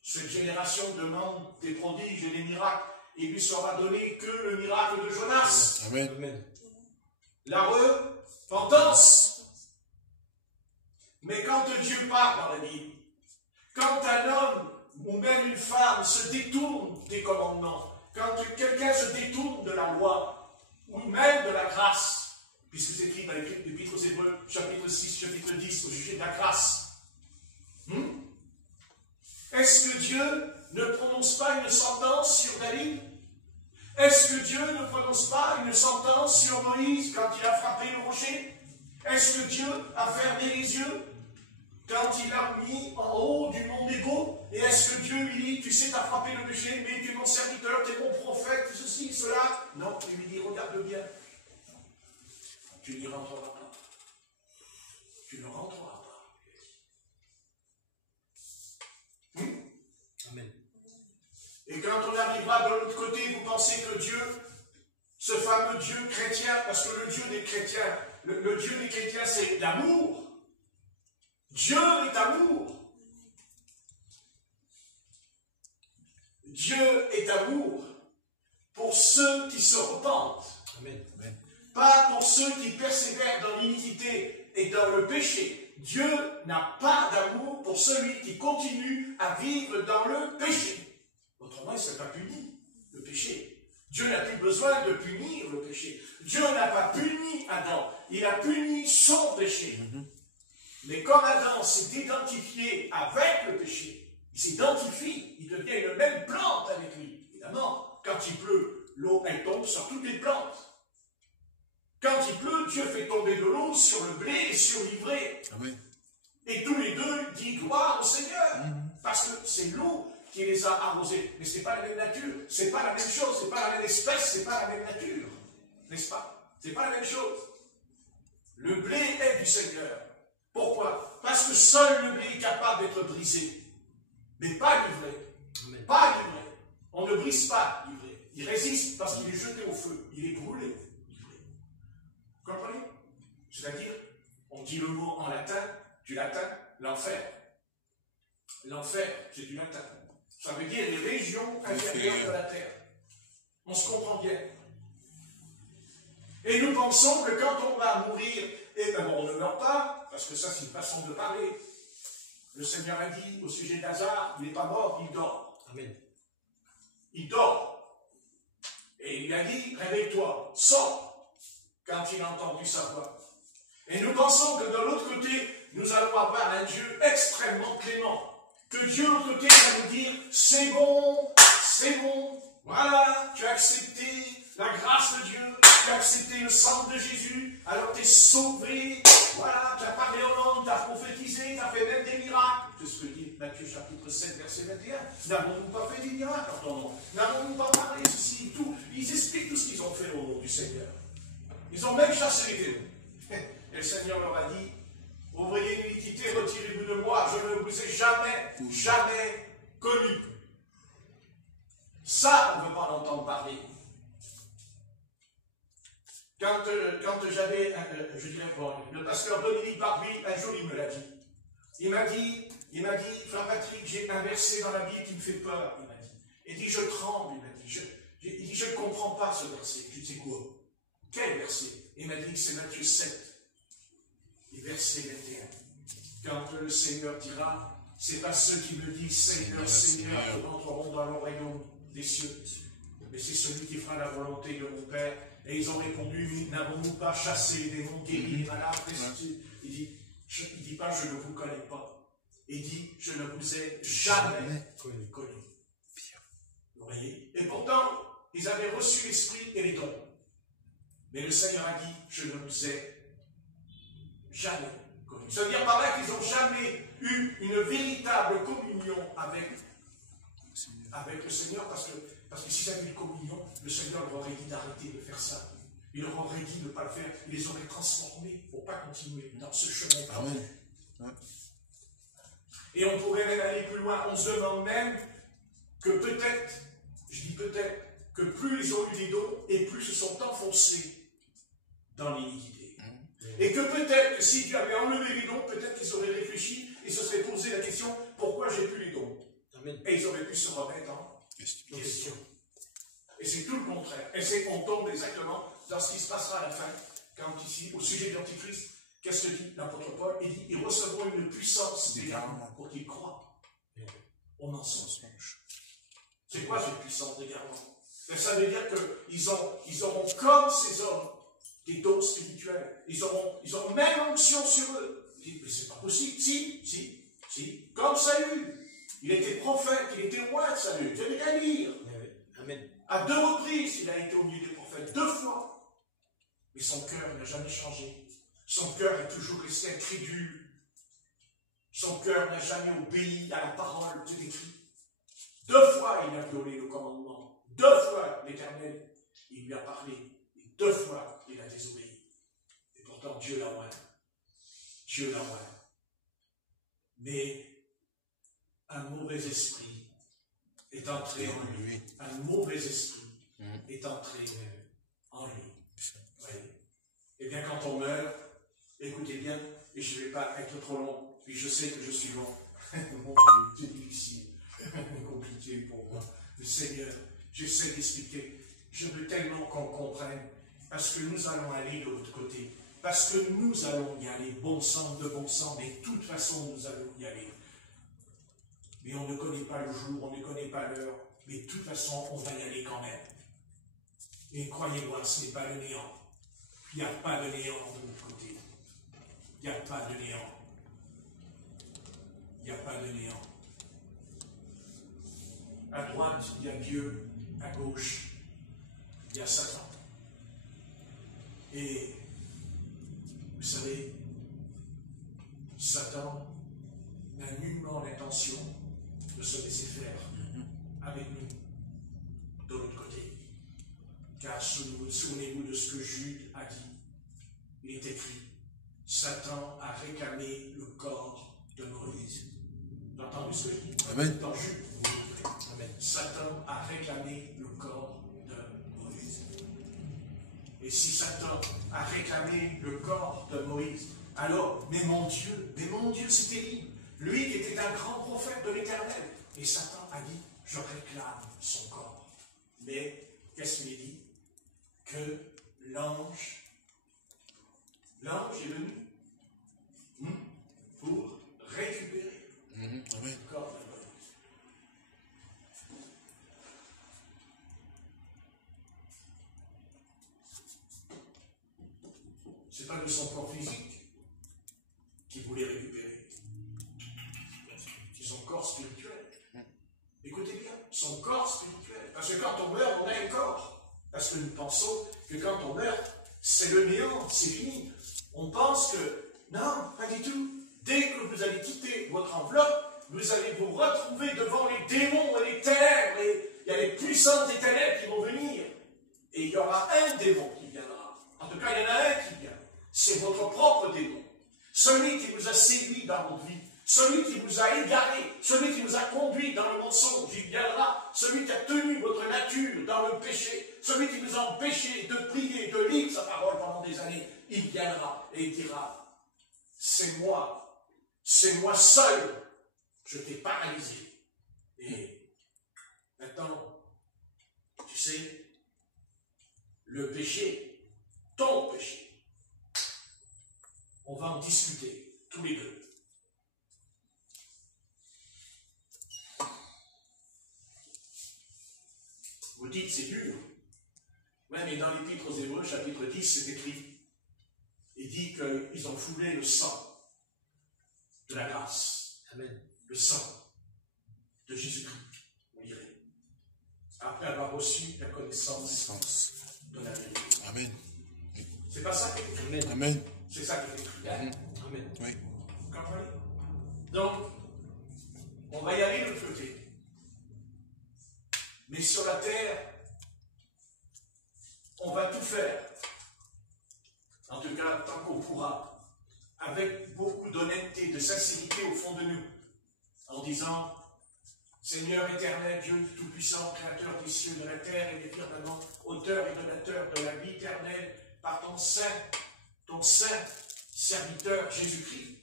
Cette génération demande des prodiges et des miracles. Il lui sera donné que le miracle de Jonas. Amen. La repentance. Mais quand Dieu parle dans la Bible, quand un homme ou même une femme se détourne des commandements, quand quelqu'un se détourne de la loi, ou même de la grâce, puisque c'est écrit dans l'Épître aux Hébreux, chapitre 6, chapitre 10, au sujet de la grâce, est-ce que Dieu ne prononce pas une sentence sur David? Est-ce que Dieu ne prononce pas une sentence sur Moïse quand il a frappé le rocher? Est-ce que Dieu a fermé les yeux quand il l'a mis en haut du mont Négo? Et est-ce que Dieu lui dit, tu sais, tu as frappé le péché, mais tu es mon serviteur, tu es mon prophète, ceci, cela? Non, il lui dit, regarde bien. Tu n'y rentreras pas. Tu ne rentreras pas. Amen. Et quand on arrivera de l'autre côté, vous pensez que Dieu, ce fameux Dieu chrétien, parce que le Dieu des chrétiens, le Dieu des chrétiens, c'est l'amour. Dieu est amour. Dieu est amour pour ceux qui se repentent. Amen. Amen. Pas pour ceux qui persévèrent dans l'iniquité et dans le péché. Dieu n'a pas d'amour pour celui qui continue à vivre dans le péché. Autrement, il ne serait pas puni, le péché. Dieu n'a plus besoin de punir le péché. Dieu n'a pas puni Adam. Il a puni son péché. Mais comme Adam s'est identifié avec le péché, il s'identifie, il devient une même plante avec lui. Évidemment, quand il pleut, l'eau, elle tombe sur toutes les plantes. Quand il pleut, Dieu fait tomber de l'eau sur le blé et sur l'ivraie. Et tous les deux disent gloire au Seigneur. Parce que c'est l'eau qui les a arrosés. Mais ce n'est pas la même nature, ce n'est pas la même chose, ce n'est pas la même espèce, ce n'est pas la même nature. N'est-ce pas? Ce n'est pas la même chose. Le blé est du Seigneur. Pourquoi? Parce que seul le blé est capable d'être brisé. Mais pas l'ivraie. Pas l'ivraie. On ne brise pas l'ivraie. Il résiste parce qu'il est jeté au feu. Il est brûlé. Vous comprenez? C'est-à-dire, on dit le mot en latin, du latin, l'enfer. L'enfer, c'est du latin. Ça veut dire les régions inférieures de la terre. On se comprend bien. Et nous pensons que quand on va mourir, et ben bon, on ne meurt pas, parce que ça c'est une façon de parler. Le Seigneur a dit au sujet de Lazare, il n'est pas mort, il dort. Amen. Il dort. Et il a dit, réveille-toi, sors, quand il a entendu sa voix. Et nous pensons que de l'autre côté, nous allons avoir un Dieu extrêmement clément. Que Dieu de l'autre côté va nous dire, c'est bon, voilà, tu as accepté la grâce de Dieu, tu as accepté le sang de Jésus, alors tu es sauvé, voilà, tu as parlé en langue, tu as prophétisé, tu as fait même des miracles. C'est ce que dit Matthieu chapitre 7, verset 21. N'avons-nous pas fait des miracles en ton nom? N'avons-nous pas parlé ceci, tout? Ils expliquent tout ce qu'ils ont fait au nom du Seigneur. Ils ont même chassé les démons. Et le Seigneur leur a dit, ouvriers d'iniquité, retirez-vous de moi, je ne vous ai jamais connu. Ça, on ne veut pas l'entendre parler. Quand j'avais, je dirais, bon, le pasteur Dominique Barbuy, un jour, il me l'a dit. Il m'a dit, frère Patrick, j'ai un verset dans la Bible qui me fait peur, il m'a dit. Il dit, je tremble, il m'a dit. Il dit, je ne comprends pas ce verset. Je dis, quoi? Quel verset? Il m'a dit, c'est Matthieu 7. Et verset 21. Quand le Seigneur dira, c'est pas ceux qui me disent Seigneur, Seigneur, qui entreront dans le royaume des cieux, mais c'est celui qui fera la volonté de mon Père. Et ils ont répondu, n'avons-nous pas chassé les démons, guéri les malades? Il dit pas, je ne vous connais pas. Il dit, je ne vous ai jamais connu. Voyez? Et pourtant, ils avaient reçu l'Esprit et les dons. Mais le Seigneur a dit, je ne vous ai jamais connu. Ça veut dire par là qu'ils n'ont jamais eu une véritable communion avec le Seigneur, parce que s'ils avaient une communion, le Seigneur leur aurait dit d'arrêter de faire ça. Il leur aurait dit de ne pas le faire. Il les aurait transformés pour ne pas continuer dans ce chemin. Amen. Et on pourrait même aller plus loin. On se demande même que peut-être, je dis peut-être, que plus ils ont eu des dons et plus se sont enfoncés dans l'iniquité. Et que peut-être que si Dieu avait enlevé les dons, peut-être qu'ils auraient réfléchi et se seraient posé la question, pourquoi j'ai plus les dons? Amen. Et ils auraient pu se remettre en question. Et c'est tout le contraire. Et on tombe exactement dans ce qui se passera à la fin, quand ici, au sujet de l'Antichrist, qu'est-ce que dit l'apôtre Paul? Il dit, ils recevront une puissance d'égarement pour qu'ils croient au mensonge. C'est quoi cette puissance d'égarement? Ça veut dire qu'ils auront comme ces hommes des dons spirituels. Ils auront même l'onction sur eux. Mais c'est pas possible. Si. Comme Saül. Il était prophète, il était roi de Saül. Vous avez qu'à lire. Amen. À 2 reprises, il a été au milieu des prophètes. 2 fois. Mais son cœur n'a jamais changé. Son cœur est toujours resté incrédule. Son cœur n'a jamais obéi à la parole de l'écrit. 2 fois, il a violé le commandement. 2 fois, l'Éternel, il lui a parlé. Et 2 fois, il a désobéi. Et pourtant, Dieu l'a oint. Dieu l'a oint. Mais un mauvais esprit est entré en lui. Un mauvais esprit est entré en lui. Oui. Et bien, quand on meurt, écoutez bien, et je ne vais pas être trop long, puis je sais que je suis long. Mon Dieu, c'est difficile, compliqué pour moi. Le Seigneur, j'essaie d'expliquer. Je veux tellement qu'on comprenne, parce que nous allons aller de l'autre côté. Parce que nous allons y aller, bon sang, de bon sang, mais de toute façon, nous allons y aller. Mais on ne connaît pas le jour, on ne connaît pas l'heure, mais de toute façon, on va y aller quand même. Et croyez-moi, ce n'est pas le néant. Il n'y a pas de néant de l'autre côté. Il n'y a pas de néant. Il n'y a pas de néant. À droite, il y a Dieu. À gauche, il y a Satan. Et vous savez, Satan n'a nullement l'intention de se laisser faire avec nous de l'autre côté. Car souvenez-vous de ce que Jude a dit. Il est écrit, Satan a réclamé le corps de Moïse. Vous entendez ce que je dis? Amen. Dans Jude, Amen. Satan a réclamé le corps de Moïse. Et si Satan a réclamé le corps de Moïse, alors, mais mon Dieu, c'est terrible. Lui qui était un grand prophète de l'Éternel. Et Satan a dit, je réclame son corps. Mais, qu'est-ce qu'il dit? Que l'ange est venu pour récupérer le corps de Moïse. Ce n'est pas de son corps physique qu'il voulait récupérer. C'est son corps spirituel. Écoutez bien, son corps spirituel. Parce que quand on meurt, on a un corps. Parce que nous pensons que quand on meurt, c'est le néant, c'est fini. On pense que, non, pas du tout. Dès que vous allez quitter votre enveloppe, vous allez vous retrouver devant les démons et les ténèbres. Et il y a les puissances des ténèbres qui vont venir. Et il y aura un démon qui viendra. En tout cas, il y en a un qui vient. C'est votre propre démon. Celui qui vous a séduit dans votre vie. Celui qui vous a égaré, celui qui vous a conduit dans le mensonge, il viendra. Celui qui a tenu votre nature dans le péché, celui qui vous a empêché de prier, de lire sa parole pendant des années, il viendra et il dira, c'est moi seul, je t'ai paralysé. Et maintenant, tu sais, le péché, ton péché, on va en discuter tous les deux. Vous dites, c'est dur. Oui, mais dans l'Épître aux Hébreux, chapitre 10, c'est écrit. Il dit qu'ils ont foulé le sang de la grâce. Amen. Le sang de Jésus-Christ, vous lirez. avoir reçu la connaissance de la vérité. Amen. C'est pas ça qui est écrit. Amen. C'est ça qui est écrit. Amen. Oui. Vous comprenez? Donc, on va y aller de l'autre côté. Mais sur la terre, on va tout faire. En tout cas, tant qu'on pourra. Avec beaucoup d'honnêteté, de sincérité au fond de nous. En disant, Seigneur éternel, Dieu tout-puissant, créateur des cieux, de la terre et des firmaments, auteur et donateur de la vie éternelle, par ton saint serviteur Jésus-Christ,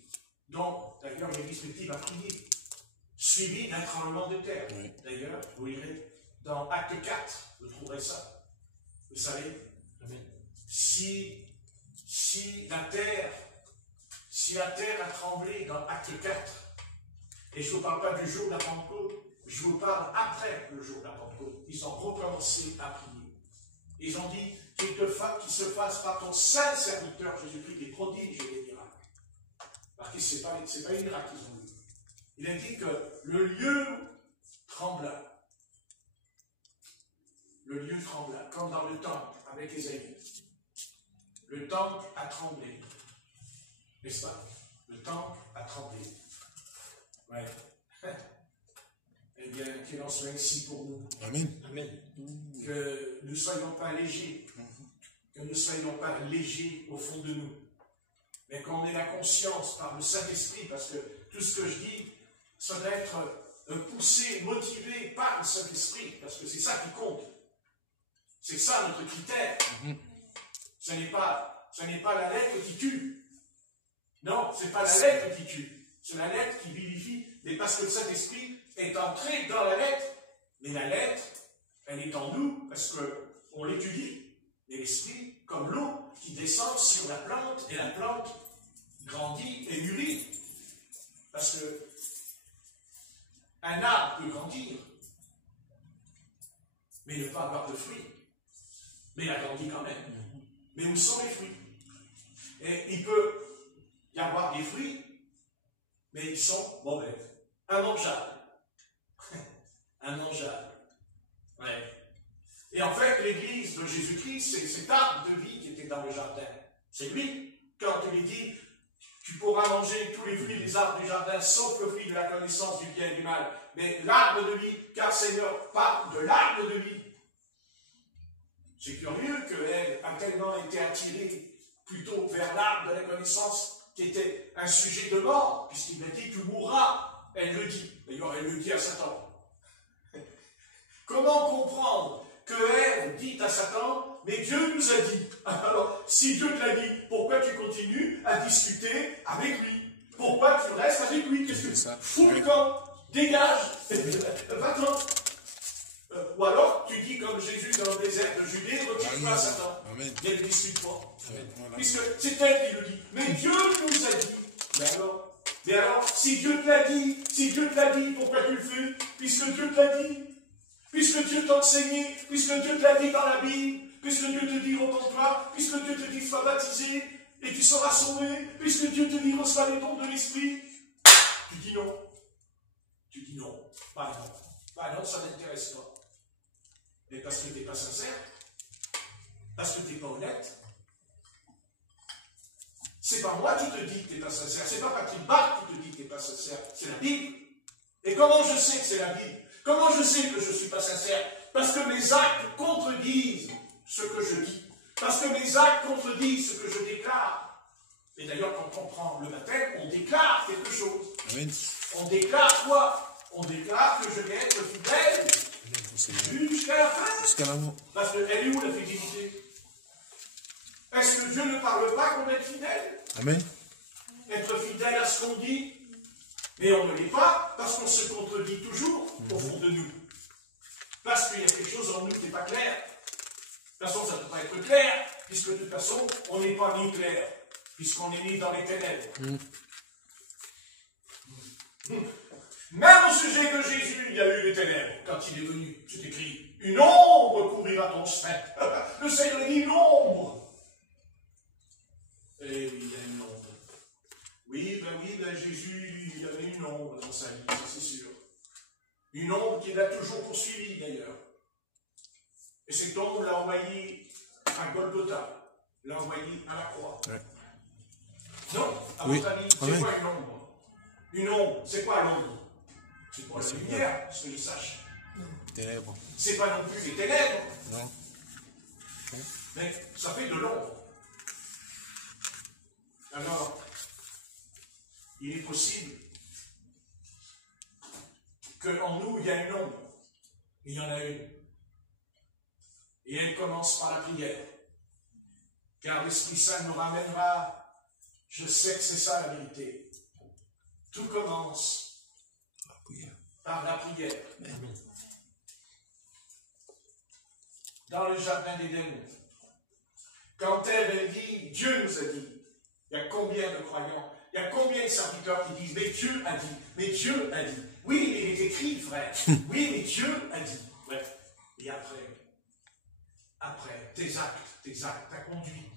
dont d'ailleurs l'Église primitive a prié, suivi d'un tremblement de terre. Oui. D'ailleurs, vous lirez dans Acte 4, vous trouverez ça. Vous savez, amen. Si la terre a tremblé dans Acte 4, et je ne vous parle pas du jour de la Pentecôte, je vous parle après le jour de la Pentecôte, ils ont recommencé à prier. Ils ont dit qu'il se fasse par ton saint serviteur Jésus-Christ des prodiges et des miracles. Parce que ce n'est pas les miracles qu'ils ont eu. Il a dit que le lieu trembla. Le lieu trembla, comme dans le temple avec Ésaïe. Le temple a tremblé. N'est-ce pas? Le temple a tremblé. Ouais. Eh bien, qu'il en soit ainsi pour nous. Amen. Amen. Que nous ne soyons pas légers. Que nous ne soyons pas légers au fond de nous. Mais qu'on ait la conscience par le Saint-Esprit, parce que tout ce que je dis, ça doit être poussé, motivé par le Saint-Esprit, parce que c'est ça qui compte. C'est ça notre critère. Ce n'est pas la lettre qui tue. Non, ce n'est pas la lettre qui tue. C'est la lettre qui vivifie. Mais parce que le Saint-Esprit est entré dans la lettre. Mais la lettre, elle est en nous parce qu'on l'étudie. Et l'Esprit, comme l'eau qui descend sur la plante, et la plante grandit et mûrit. Parce que un arbre peut grandir, mais ne pas avoir de fruits. Mais il a grandi quand même. Mais où sont les fruits? Et il peut y avoir des fruits, mais ils sont mauvais. Immangeables. Immangeables. Ouais. Et en fait, l'église de Jésus-Christ, c'est cet arbre de vie qui était dans le jardin. C'est lui, quand il dit, tu pourras manger tous les fruits des arbres du jardin, sauf le fruit de la connaissance du bien et du mal. Mais l'arbre de vie, car Seigneur parle de l'arbre de vie. C'est curieux qu'elle a tellement été attirée plutôt vers l'arbre de la connaissance qui était un sujet de mort, puisqu'il a dit, tu mourras. Elle le dit. D'ailleurs, elle le dit à Satan. Comment comprendre que Ève dit à Satan, mais Dieu nous a dit. Alors, si Dieu te l'a dit, pourquoi tu continues à discuter avec lui? Pourquoi tu restes avec lui? Qu'est-ce que tu fous le camp? Dégage. Va-t'en. Ou alors, tu dis comme Jésus dans le désert de Judée, retire-toi à Satan. Amen. Il ne discute pas. Voilà. Puisque c'est elle qui le dit. Mais Dieu nous a dit. Mais alors, si Dieu te l'a dit, pourquoi tu le fais? Puisque Dieu te l'a dit. Puisque Dieu t'a enseigné, puisque Dieu te l'a dit dans la Bible, puisque Dieu te dit repens-toi, puisque Dieu te dit sois baptisé et tu seras sauvé, puisque Dieu te dit reçois les dons de l'Esprit, tu dis non. Tu dis non. Bah non. Bah non, ça n'intéresse pas. Mais parce que tu n'es pas sincère, parce que tu n'es pas honnête. C'est pas moi qui te dis que tu n'es pas sincère, c'est pas Patrick Bach qui te dit que tu n'es pas sincère, c'est la Bible. Et comment je sais que c'est la Bible? Comment je sais que je ne suis pas sincère? Parce que mes actes contredisent ce que je dis. Parce que mes actes contredisent ce que je déclare. Et d'ailleurs, quand on prend le baptême, on déclare quelque chose. Amen. On déclare quoi? On déclare que je vais être fidèle jusqu'à la fin. Jusqu'à l'amour. Parce qu'elle est où la fidélité? Est-ce que Dieu ne parle pas qu'on est fidèle? Amen. Être fidèle à ce qu'on dit? Mais on ne l'est pas parce qu'on se contredit toujours au fond de nous. Parce qu'il y a quelque chose en nous qui n'est pas clair. De toute façon, ça ne peut pas être clair, puisque de toute façon, on n'est pas mis clair, puisqu'on est mis dans les ténèbres. Même au sujet de Jésus, il y a eu des ténèbres quand il est venu. C'est écrit, une ombre couvrira ton sein. Le Seigneur dit une ombre. Et oui, il y a une ombre. Oui, Jésus, il y avait une ombre dans sa vie, ça c'est sûr. Une ombre qui l'a toujours poursuivi d'ailleurs. Et cet homme l'a envoyé à Golgotha, l'a envoyé à la croix. Ouais. Non, à votre avis, c'est quoi une ombre? Une ombre, c'est quoi l'ombre? C'est pas la lumière, ce que je sache. Ténèbres. C'est pas non plus les ténèbres. Non. Mais ça fait de l'ombre. Alors, il est possible qu'en nous, il y a une ombre. Il y en a une. Et elle commence par la prière. Car l'Esprit Saint nous ramènera, je sais que c'est ça la vérité. Tout commence par la prière. Amen. Dans le jardin d'Éden, quand elle dit, Dieu nous a dit, il y a combien de croyants, il y a combien de serviteurs qui disent, mais Dieu a dit, mais Dieu a dit. Oui, il est écrit, frère. Oui, mais Dieu a dit. Ouais. Et après, tes actes, ta conduite,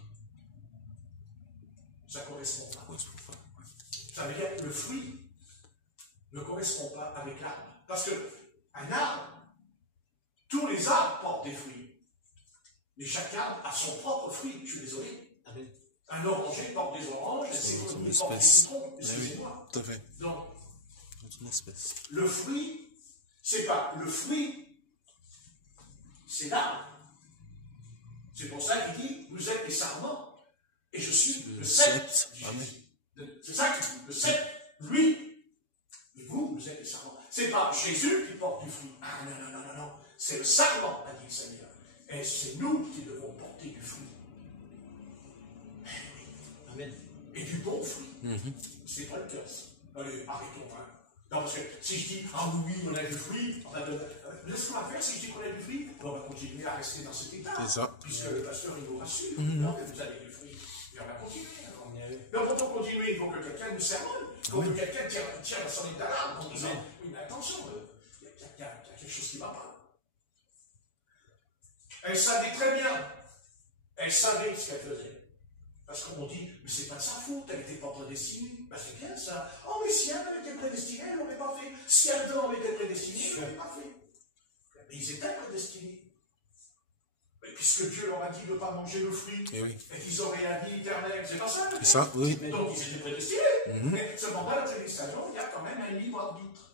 ça ne correspond pas. Ça veut dire que le fruit ne correspond pas avec l'arbre. Parce qu'un arbre, tous les arbres portent des fruits. Mais chaque arbre a son propre fruit. Je suis désolé. Amen. Un oranger porte des oranges, un citronnier porte des citrons. Excusez-moi. Tout à fait. Donc, une espèce. le fruit, c'est pas le fruit, c'est l'arbre. C'est pour ça qu'il dit, vous êtes les sarments, et je suis le cep. C'est ça qu'il dit, le cep, lui, et vous êtes les sarments. C'est pas Jésus qui porte du fruit. Ah non, non, non, non, non. C'est le sarment, a dit le Seigneur. Et c'est nous qui devons porter du fruit. Amen. Et du bon fruit. C'est pas le cas. Allez, arrêtons. Hein. Non, parce que si je dis, ah oui, on a du fruit, ce qu'on va faire, si je dis qu'on a du fruit, on va continuer à rester dans cet état. C'est ça. Puisque le pasteur, il nous rassure. Non, mais vous avez du fruit. Et on va continuer. Donc, quand on continue, il faut que quelqu'un nous sermonne. Il faut que quelqu'un tire la sonnette d'alarme en disant, oui, mais attention, il y a quelque chose qui ne va pas. Elle savait très bien. Elle savait ce qu'elle faisait. Parce qu'on dit, mais c'est pas de sa faute, elle n'était pas prédestinée. Ben c'est bien ça. Oh, mais si elle avait été prédestinée, elle n'aurait pas fait. Si Adam avait été prédestiné, elle n'aurait pas fait. Mais ils étaient prédestinés. Mais puisque Dieu leur a dit de ne pas manger le fruit, et qu'ils auraient la vie éternelle, c'est pas ça. C'est ça, oui. Donc ils étaient prédestinés. Mais seulement dans la prédestination, il y a quand même un libre arbitre.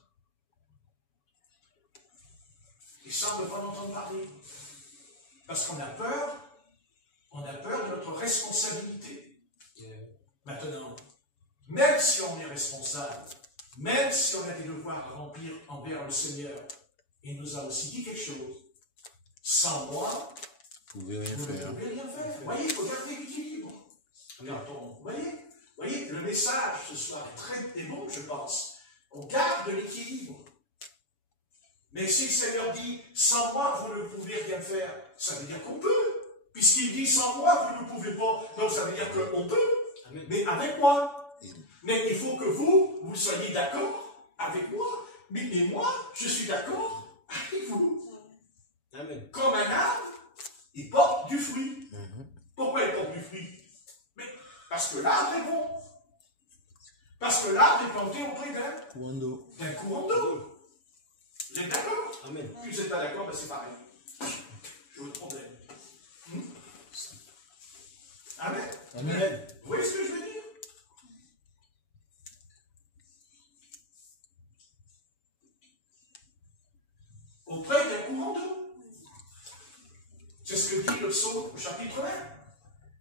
Et ça, on ne veut pas l'entendre parler. Parce qu'on a peur de notre responsabilité. Maintenant, même si on est responsable, même si on a des devoirs à remplir envers le Seigneur, il nous a aussi dit quelque chose. Sans moi, vous ne pouvez rien faire. Vous voyez, il faut garder l'équilibre. Vous voyez, le message ce soir est bon, je pense. On garde l'équilibre. Mais si le Seigneur dit, sans moi, vous ne pouvez rien faire, ça veut dire qu'on peut. Puisqu'il dit, sans moi, vous ne pouvez pas. Donc ça veut dire qu'on peut. Amen. Mais avec moi. Mais il faut que vous soyez d'accord avec moi. Mais moi, je suis d'accord avec vous. Amen. Comme un arbre, il porte du fruit. Pourquoi il porte du fruit? Mais parce que l'arbre est bon. Parce que l'arbre est planté auprès d'un courant d'eau. Vous êtes d'accord? Amen. Si vous n'êtes pas d'accord, ben c'est pareil. J'ai votre problème. Amen. Amen. Vous voyez ce que je veux dire? Auprès d'un courant d'eau. C'est ce que dit le psaume au chapitre 1.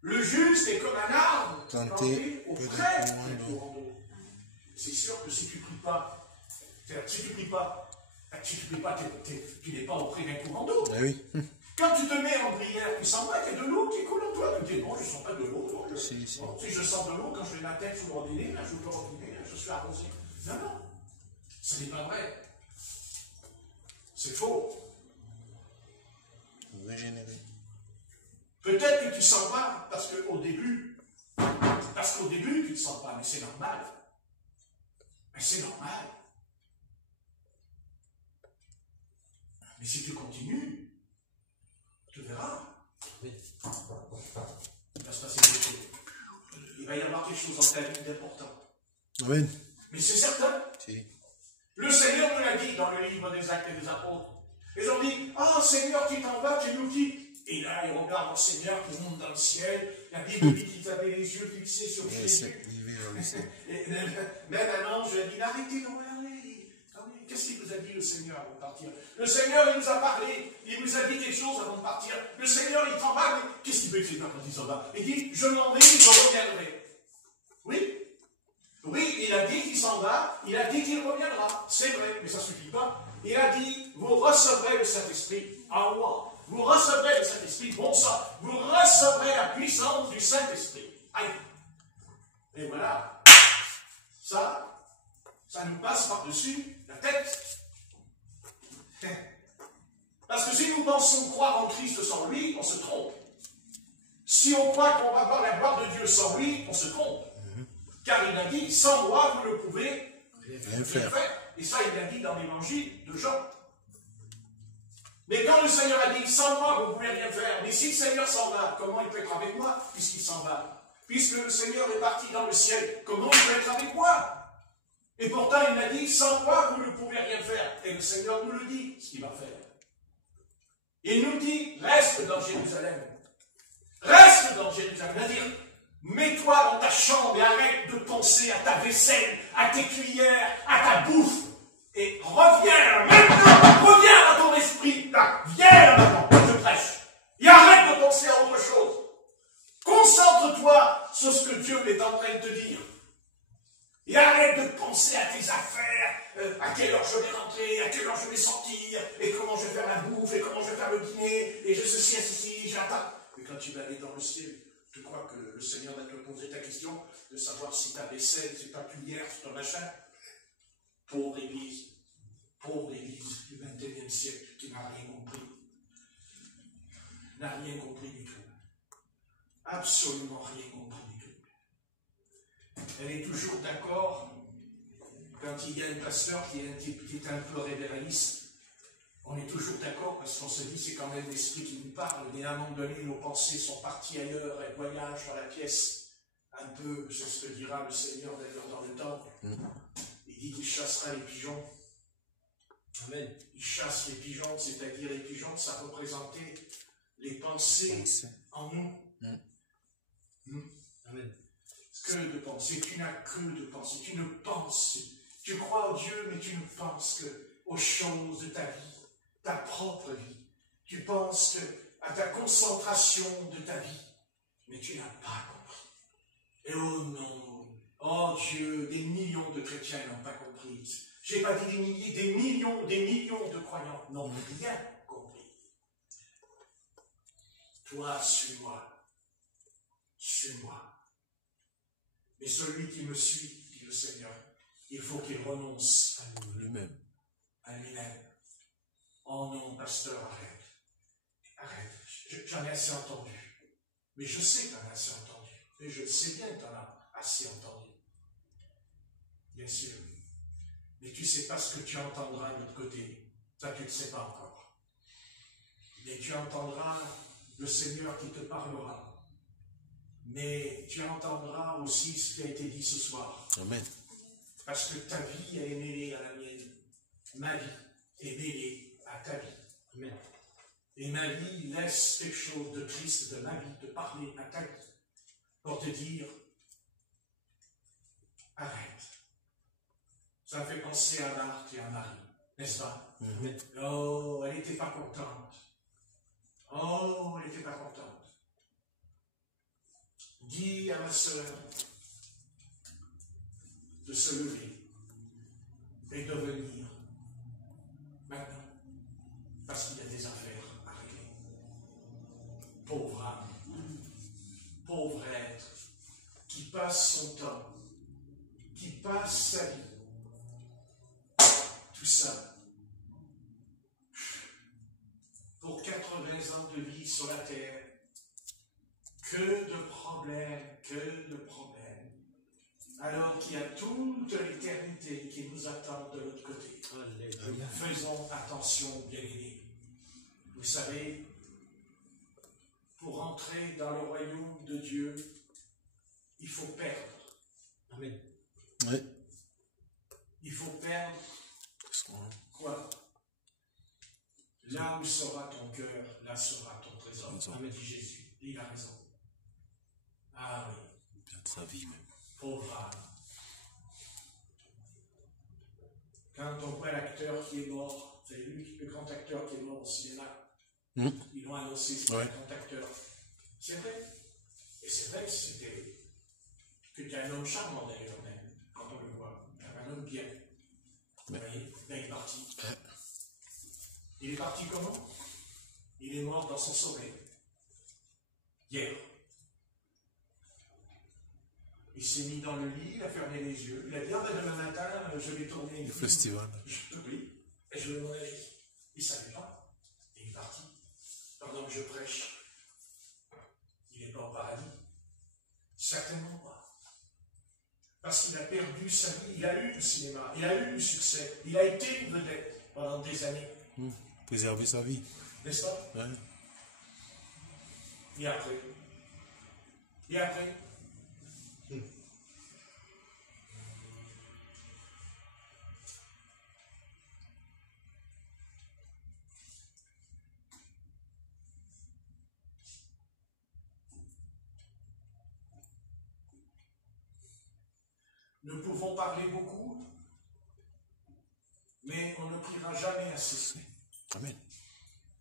Le juste est comme un arbre planté auprès d'un courant d'eau. C'est sûr que si tu ne pries pas, tu n'es pas auprès d'un courant d'eau. Oui. Quand tu te mets en prière, tu sens pas qu'il y a de l'eau qui coule en toi. Tu te dis, bon, je ne sens pas de l'eau. Si je sens de l'eau, quand je mets ma tête sous le robinet, là, je peux robinet, là, je suis arrosé. Non. Ce n'est pas vrai. C'est faux. Régénérer. Peut-être que tu ne sens pas, parce qu'au début, tu ne sens pas, mais c'est normal. Mais c'est normal. Mais si tu continues, tu verras. Oui. Il va se passer quelque chose. Il va y avoir quelque chose dans ta vie d'important. Amen. Mais c'est certain. Si. Le Seigneur nous l'a dit dans le livre des Actes et des Apôtres. Ils ont dit, ah, Seigneur, tu t'en vas, tu nous quittes. Et là, il regarde le Seigneur qui monte dans le ciel. La Bible dit qu'il avait les yeux fixés sur Jésus. Même un ange lui a dit, arrêtez de regarder. Qu'est-ce qu'il vous a dit, le Seigneur, avant de partir? Le Seigneur, il nous a parlé. Il nous a dit quelque chose avant de partir. Le Seigneur, il s'en va. Mais qu'est-ce qu'il veut que quand il s'en va? Il dit, je m'en vais, je reviendrai. Oui. Oui, il a dit qu'il s'en va. Il a dit qu'il reviendra. C'est vrai, mais ça ne suffit pas. Il a dit, vous recevrez le Saint-Esprit en moi. Vous recevrez le Saint-Esprit, bon sang. Vous recevrez la puissance du Saint-Esprit. Aïe. Et voilà. Ça nous passe par-dessus la tête. Parce que si nous pensons croire en Christ sans lui, on se trompe. Si on croit qu'on va voir la gloire de Dieu sans lui, on se trompe. Car il a dit, sans moi, vous ne pouvez rien faire. Et ça, il l'a dit dans l'évangile de Jean. Mais quand le Seigneur a dit, sans moi, vous ne pouvez rien faire. Mais si le Seigneur s'en va, comment il peut être avec moi, puisqu'il s'en va? Puisque le Seigneur est parti dans le ciel, comment il peut être avec moi? Et pourtant, il m'a dit, sans moi, vous ne pouvez rien faire. Et le Seigneur nous le dit, ce qu'il va faire. Il nous dit, reste dans Jérusalem. Reste dans Jérusalem. C'est-à-dire, mets-toi dans ta chambre et arrête de penser à ta vaisselle, à tes cuillères, à ta bouffe. Et reviens maintenant, reviens à ton esprit. Là, viens là maintenant, je prêche. Et arrête de penser à autre chose. Concentre-toi sur ce que Dieu est en train de te dire. Et arrête de penser à tes affaires, à quelle heure je vais rentrer, à quelle heure je vais sortir, et comment je vais faire la bouffe, et comment je vais faire le dîner, et je ceci, ceci, j'attends. Mais quand tu vas aller dans le ciel, tu crois que le Seigneur va te poser ta question de savoir si ta vaisselle, si ta cuillère, si ton machin. Pauvre Église du XXIe siècle qui n'a rien compris. N'a rien compris du tout. Absolument rien compris du tout. Elle est toujours d'accord quand il y a un pasteur qui est un peu révéraliste. On est toujours d'accord parce qu'on se dit c'est quand même l'esprit qui nous parle. Mais à un moment donné, nos pensées sont parties ailleurs, elles voyagent dans la pièce. Un peu, c'est ce que dira le Seigneur d'ailleurs dans le temple. Il dit qu'il chassera les pigeons. Amen. Il chasse les pigeons, c'est-à-dire les pigeons, ça représentait les pensées en nous. Amen. Que de pensées, tu n'as que de pensées, tu ne penses, tu crois en Dieu, mais tu ne penses que aux choses de ta vie, ta propre vie. Tu penses à ta concentration de ta vie, mais tu n'as pas compris. Et oh non, oh Dieu, des millions de chrétiens n'ont pas compris. Je n'ai pas dit des milliers, des millions de croyants n'ont rien compris. Toi, suis-moi. Suis-moi. Mais celui qui me suit, dit le Seigneur, il faut qu'il renonce à lui-même. À lui-même. Oh non, pasteur, arrête. Arrête. J'en ai assez entendu. Mais je sais que tu en as assez entendu. Mais je sais bien que tu en as assez entendu. Bien sûr. Mais tu ne sais pas ce que tu entendras de l'autre côté. Ça, tu ne le sais pas encore. Mais tu entendras le Seigneur qui te parlera. Mais tu entendras aussi ce qui a été dit ce soir. Amen. Parce que ta vie est mêlée à la mienne. Ma vie est mêlée à ta vie. Amen. Et ma vie laisse quelque chose de triste de ma vie, te parler à ta vie, pour te dire, arrête. Ça fait penser à Marthe et à Marie, n'est-ce pas? Oh, elle n'était pas contente. Oh, elle n'était pas contente. Dis à ma sœur de se lever et de venir maintenant, parce qu'il y a des affaires à régler. Pauvre âme, pauvre être, qui passe son temps, qui passe sa vie, tout ça, pour 80 ans de vie sur la terre. Que de problèmes, alors qu'il y a toute l'éternité qui nous attend de l'autre côté. Alléluia. Faisons attention, bien-aimés. Vous savez, pour entrer dans le royaume de Dieu, il faut perdre. Amen. Oui. Il faut perdre quoi? Là où sera ton cœur, là sera ton trésor. Amen. Dit Jésus. Il a raison. Ah oui. Bien de sa vie même. Pauvre âme. Quand on voit l'acteur qui est mort, vous avez vu le grand acteur qui est mort au cinéma, ils l'ont annoncé, c'est un grand acteur. C'est vrai. Et c'est vrai que c'était un homme charmant d'ailleurs même, quand on le voit. Un homme bien. Vous voyez, là il est parti. Il est parti comment? Il est mort dans son sommeil. Hier. Il s'est mis dans le lit, il a fermé les yeux. Il a dit, demain matin, je vais tourner une festival. Oui, et je vais m'en aller. Il ne savait pas. Et il est parti. Pendant que je prêche, il n'est pas au paradis. Certainement pas. Parce qu'il a perdu sa vie. Il a eu le cinéma, il a eu le succès. Il a été une vedette pendant des années. Préserver sa vie. N'est-ce pas? Ouais. Et après? Et après? Nous pouvons parler beaucoup, mais on ne priera jamais assez. Amen.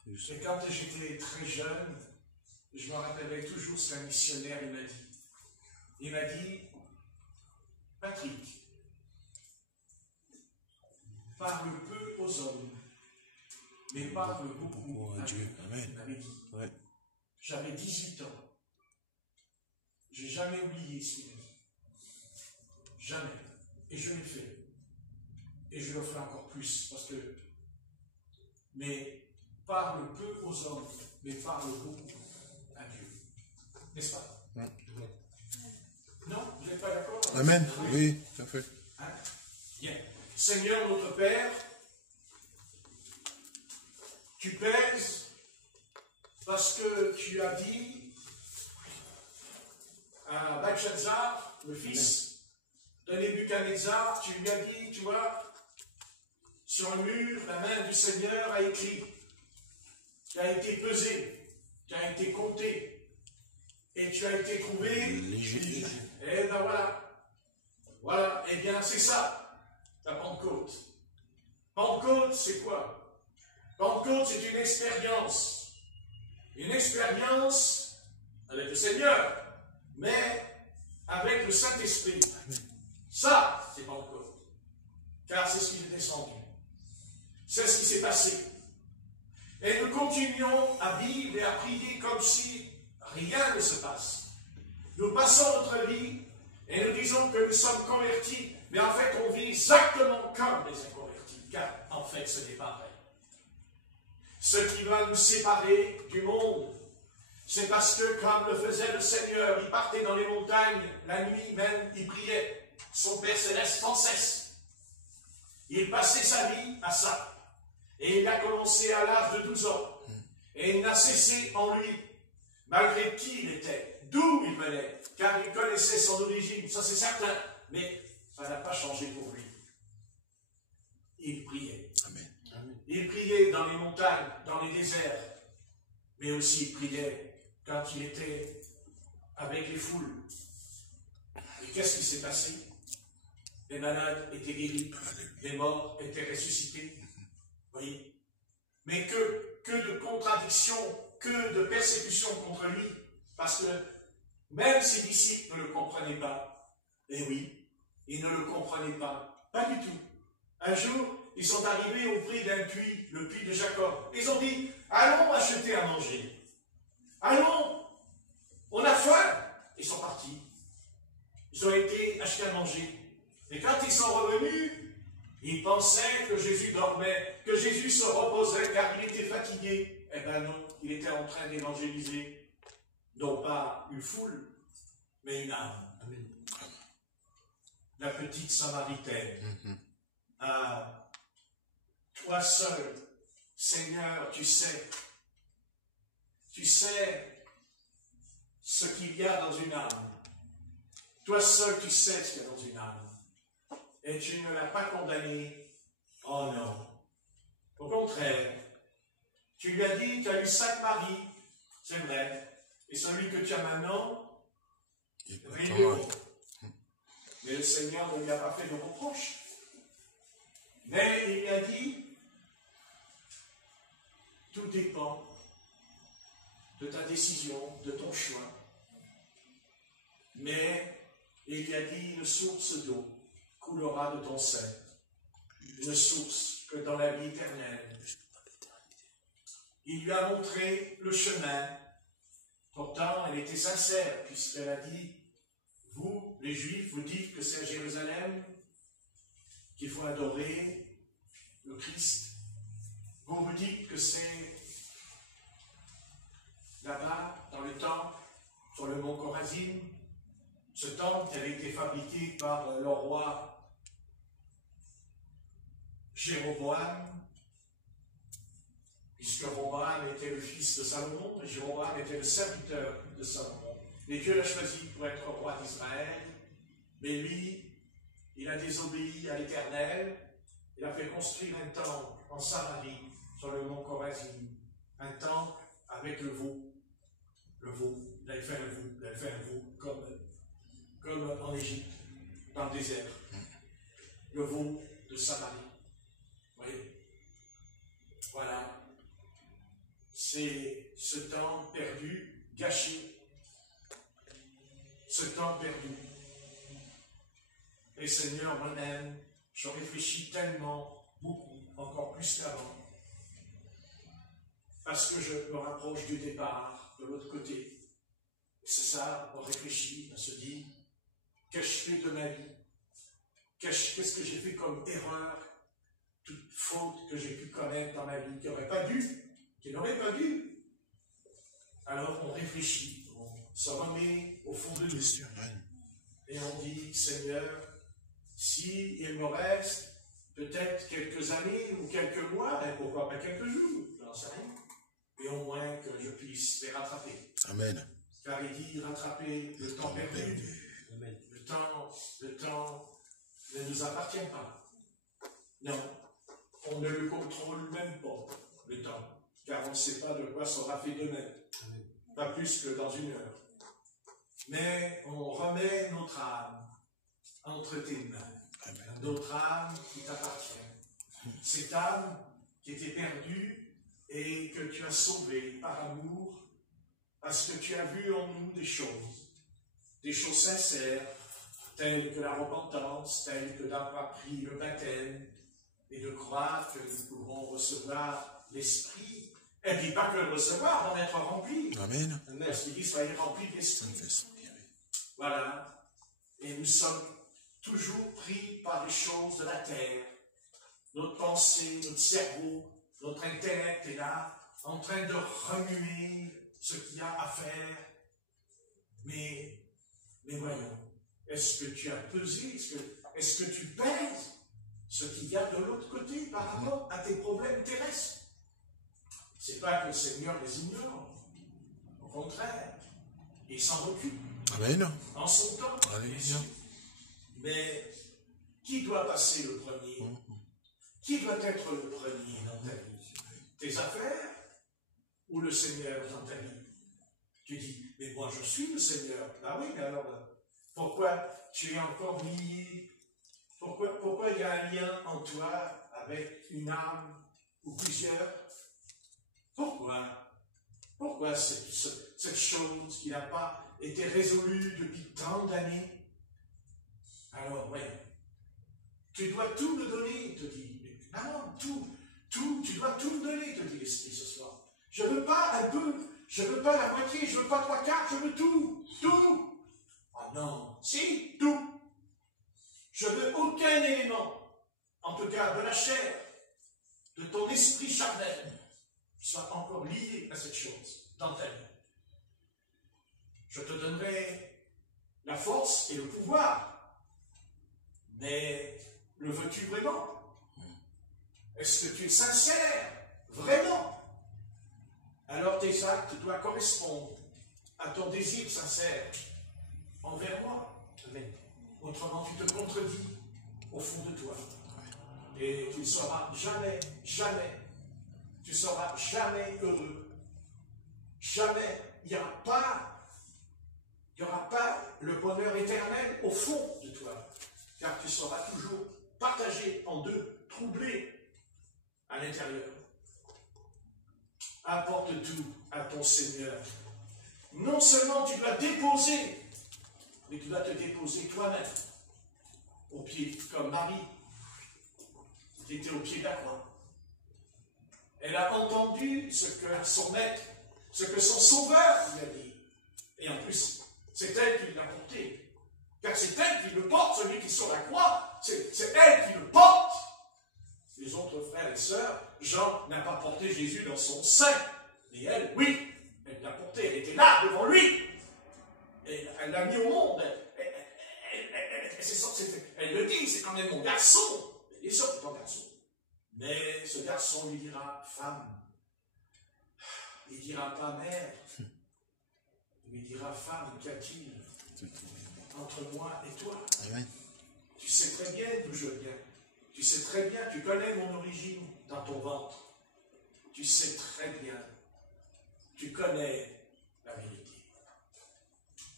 Et quand j'étais très jeune, je me rappellerai toujours ce qu'un missionnaire il m'a dit. Il m'a dit, Patrick, parle peu aux hommes, mais parle beaucoup à Dieu. Amen. Il m'avait dit. Ouais. J'avais 18 ans. Je n'ai jamais oublié ce qu'il a dit. Jamais. Et je l'ai fait. Et je le ferai encore plus, parce que... Mais parle peu aux hommes, mais parle beaucoup à Dieu. N'est-ce pas? Non? Vous n'êtes pas d'accord? Amen. Oui, tout à fait. Hein? Bien. Seigneur notre Père, tu pèses parce que tu as dit à Belshazzar, le fils de Nebuchadnezzar, tu lui as dit, tu vois, sur le mur, la main du Seigneur a écrit, tu as été pesé, tu as été compté, et tu as été trouvé léger. Et ben voilà. Voilà, eh bien c'est ça, la Pentecôte. Pentecôte, c'est quoi? Pentecôte, c'est une expérience. Une expérience avec le Seigneur, mais avec le Saint-Esprit. Ça, c'est Pentecôte. Car c'est ce qui est descendu. C'est ce qui s'est passé. Et nous continuons à vivre et à prier comme si rien ne se passe. Nous passons notre vie et nous disons que nous sommes convertis, mais en fait on vit exactement comme les inconvertis, car en fait ce n'est pas vrai. Ce qui va nous séparer du monde, c'est parce que comme le faisait le Seigneur, il partait dans les montagnes, la nuit même, il priait son Père Céleste sans cesse. Il passait sa vie à ça. Et il a commencé à l'âge de 12 ans. Et il n'a cessé en lui, malgré qui il était, d'où il venait, car il connaissait son origine, ça c'est certain, mais ça n'a pas changé pour lui. Il priait. Amen. Il priait dans les montagnes, dans les déserts, mais aussi il priait quand il était avec les foules. Et qu'est-ce qui s'est passé? Les malades étaient guéris, les morts étaient ressuscités. Vous voyez? Mais que de contradictions, que de persécutions contre lui, parce que même ses disciples ne le comprenaient pas. Et oui, ils ne le comprenaient pas. Pas du tout. Un jour, ils sont arrivés au prix d'un puits, le puits de Jacob. Ils ont dit, allons acheter à manger. Allons, on a faim. Ils sont partis. Ils ont été achetés à manger. Et quand ils sont revenus, ils pensaient que Jésus dormait, que Jésus se reposait car il était fatigué. Eh bien non, il était en train d'évangéliser, non pas une foule, mais une âme. Amen. La petite Samaritaine. Ah, toi seul, Seigneur, tu sais ce qu'il y a dans une âme. Toi seul, tu sais ce qu'il y a dans une âme. Et tu ne l'as pas condamné. Oh non. Au contraire, Tu lui as dit, tu as eu 5 maris, c'est vrai. Et celui que tu as maintenant, brille mieux. Mais le Seigneur ne lui a pas fait de reproche. Mais il lui a dit, tout dépend de ta décision, de ton choix. Mais il lui a dit, une source d'eau coulera de ton sein. Une source que dans la vie éternelle. Il lui a montré le chemin. Pourtant, elle était sincère, puisqu'elle a dit, vous, les Juifs, vous dites que c'est à Jérusalem qu'il faut adorer le Christ. Vous dites que c'est là-bas, dans le temple, sur le mont Chorazim. Ce temple avait été fabriqué par le roi Jéroboam, puisque Roboam était le fils de Salomon, et Jéroboam était le serviteur de Salomon. Et Dieu l'a choisi pour être roi d'Israël, mais lui, il a désobéi à l'Éternel, il a fait construire un temple en Samarie, sur le mont Chorazim, un temple avec le veau. Le veau, il avait fait un veau, comme en Égypte, dans le désert. Le veau de Samarie. Vous voyez? Voilà. C'est ce temps perdu, gâché. Ce temps perdu. Et Seigneur, moi-même, je réfléchis tellement, beaucoup, encore plus qu'avant, parce que je me rapproche du départ, de l'autre côté. Et c'est ça, on réfléchit, on se dit, qu'ai-je fait de ma vie? Qu'est-ce que j'ai fait comme erreur, toute faute que j'ai pu commettre dans ma vie, qui n'aurait pas dû. Alors on réfléchit, on se remet au fond de nous. Et on dit, Seigneur, si il me reste peut-être quelques années ou quelques mois, et pourquoi pas quelques jours, j'en sais rien, et au moins que je puisse les rattraper. Amen. Car il dit, rattraper le temps perdu. Amen. Le temps ne nous appartient pas. Non, on ne le contrôle même pas, le temps, car on ne sait pas de quoi sera fait demain. Amen. Pas plus que dans une heure. Mais on remet notre âme entre tes mains. Amen. Notre âme qui t'appartient. Cette âme qui était perdue et que tu as sauvée par amour, parce que tu as vu en nous des choses sincères, telles que la repentance, telles que d'avoir pris le baptême et de croire que nous pouvons recevoir l'Esprit. Elle ne dit pas que le recevoir, d'en être rempli. Amen. Parce qu'il dit, soyez remplis d'Esprit. Voilà. Et nous sommes toujours pris par les choses de la terre. Notre pensée, notre cerveau, notre intellect est là, en train de remuer ce qu'il y a à faire. Mais voyons, est-ce que tu as pesé, est-ce que tu pèses ce qu'il y a de l'autre côté par rapport à tes problèmes terrestres? C'est pas que le Seigneur les ignore. Au contraire, il s'en occupe. Amen. En son temps. Alléluia. Mais qui doit passer le premier? Qui doit être le premier dans ta vie? Tes affaires ou le Seigneur dans ta vie? Tu dis, mais moi je suis le Seigneur. Ah oui, mais alors, pourquoi tu es encore lié? Pourquoi il y a un lien en toi avec une âme ou plusieurs? Pourquoi cette chose qui n'a pas été résolue depuis tant d'années? Alors, oui, tu dois tout me donner, te dit. Non, tout, tu dois tout me donner, te dit l'Esprit ce soir. Je ne veux pas un peu, je ne veux pas la moitié, je ne veux pas 3/4, je veux tout. Oh non, si, tout. Je ne veux aucun élément, en tout cas de la chair, de ton esprit charnel, soit encore lié à cette chose dans ta vie. Je te donnerai la force et le pouvoir, mais le veux-tu vraiment? Est-ce que tu es sincère? Vraiment? Alors tes actes doivent correspondre à ton désir sincère envers moi. Amen. Autrement, tu te contredis au fond de toi. Et tu ne sauras jamais tu ne seras jamais heureux. Jamais. Il n'y aura pas le bonheur éternel au fond de toi. Car tu seras toujours partagé en deux, troublé à l'intérieur. Apporte tout à ton Seigneur. Non seulement tu dois déposer, mais tu dois te déposer toi-même au pied, comme Marie, qui était au pied de la croix. Elle a entendu ce que son maître, ce que son sauveur lui a dit. Et en plus, c'est elle qui l'a porté. Car c'est elle qui le porte, celui qui est sur la croix, c'est elle qui le porte. Les autres frères et sœurs, Jean n'a pas porté Jésus dans son sein. Mais elle, oui, elle l'a porté, elle était là devant lui. Et elle l'a mis au monde. Elle le dit, c'est quand même mon garçon. Il est sûr que c'est ton garçon. Mais ce garçon lui dira, femme. Il ne dira pas mère. Il lui dira, femme, qu'y a-t-il entre moi et toi? Amen. Tu sais très bien d'où je viens. Tu sais très bien, tu connais mon origine dans ton ventre. Tu sais très bien. Tu connais la vérité.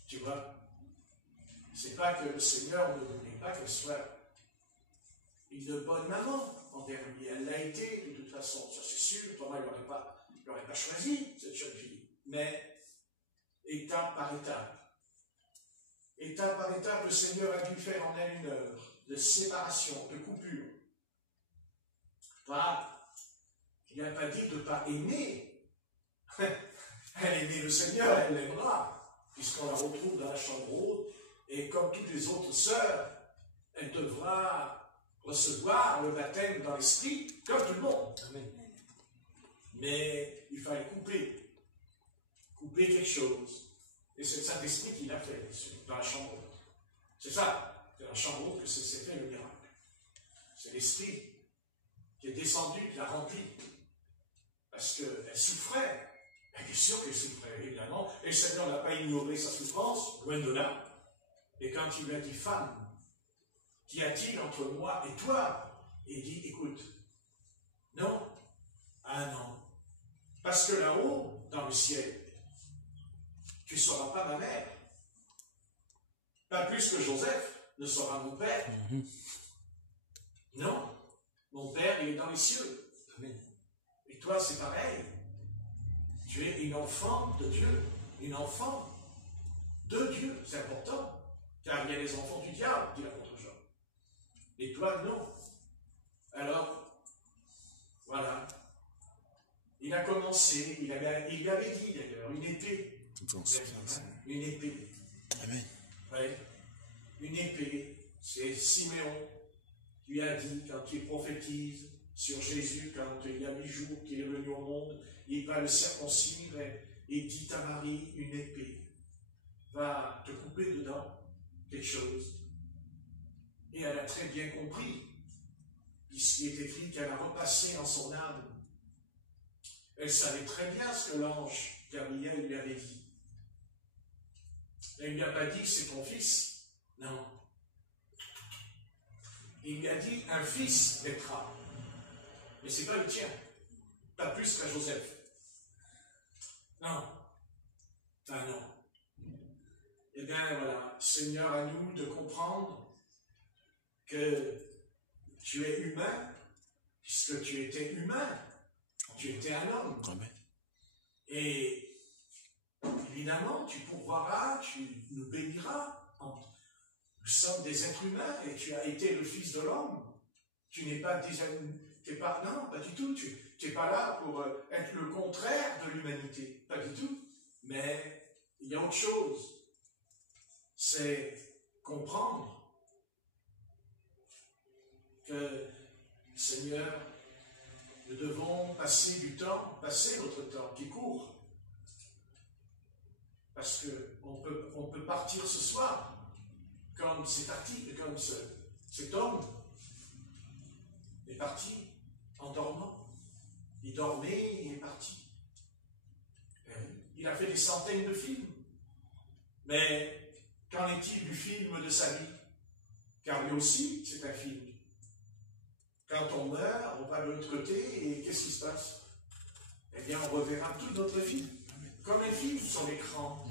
Tu vois? C'est pas que le Seigneur ne voulait pas qu'elle soit une bonne maman envers lui. Elle l'a été de toute façon, ça c'est sûr. Thomas, il n'aurait pas choisi cette jeune fille. Mais étape par étape, le Seigneur a dû faire en elle une œuvre de séparation, de coupure. Il n'a pas dit de ne pas aimer. Elle aimait le Seigneur, elle l'aimera, puisqu'on la retrouve dans la chambre haute. Et comme toutes les autres sœurs, elle devra recevoir le baptême dans l'esprit, comme tout le monde. Amen. Mais il fallait couper quelque chose. Et c'est le Saint-Esprit qui l'a fait, dans la chambre haute. C'est ça, c'est dans la chambre haute que s'est fait le miracle. C'est l'Esprit qui est descendu, qui l'a rempli. Parce qu'elle souffrait. Elle est sûre qu'elle souffrait, évidemment. Et le Seigneur n'a pas ignoré sa souffrance, loin de là. Et quand il lui a dit, femme, qu'y a-t-il entre moi et toi? Il dit, écoute, non, ah non, parce que là-haut, dans le ciel, tu ne seras pas ma mère. Pas plus que Joseph ne sera mon père. Non, mon père, il est dans les cieux. Amen. Et toi, c'est pareil. Tu es une enfant de Dieu, une enfant de Dieu, c'est important. Car il y a les enfants du diable, dit l'apôtre Jean. Et toi, non. Alors, voilà. Il a commencé, il lui avait dit d'ailleurs, une épée. Une épée. Amen. Oui. Une épée. C'est Siméon qui lui a dit, quand il prophétise sur Jésus, quand il y a 8 jours qu'il est venu au monde, il va le circoncire et dit à Marie, une épée va te couper dedans quelque chose. Et elle a très bien compris, puisqu'il est écrit qu'elle a repassé en son âme. Elle savait très bien ce que l'ange Gabriel lui avait dit. Elle ne lui a pas dit que c'est ton fils. Non. Il lui a dit un fils naîtra. Mais ce n'est pas le tien. Pas plus qu'à Joseph. Non. Ah non. Eh bien voilà, Seigneur, à nous de comprendre que tu es humain, puisque tu étais humain, tu étais un homme. Amen. Et évidemment, tu pourvoiras, tu nous béniras. Nous sommes des êtres humains et tu as été le Fils de l'homme. Tu n'es pas non, pas du tout. Tu n'es pas là pour être le contraire de l'humanité, pas du tout. Mais il y a autre chose. C'est comprendre que, Seigneur, nous devons passer notre temps qui court. Parce qu'on peut partir ce soir, comme c'est parti, comme cet homme est parti en dormant. Il dormait, il est parti. Il a fait des centaines de films. Mais qu'en est-il du film de sa vie? Car lui aussi, c'est un film. Quand on meurt, on va de l'autre côté, et qu'est-ce qui se passe? bien on reverra toute notre vie comme un film sur l'écran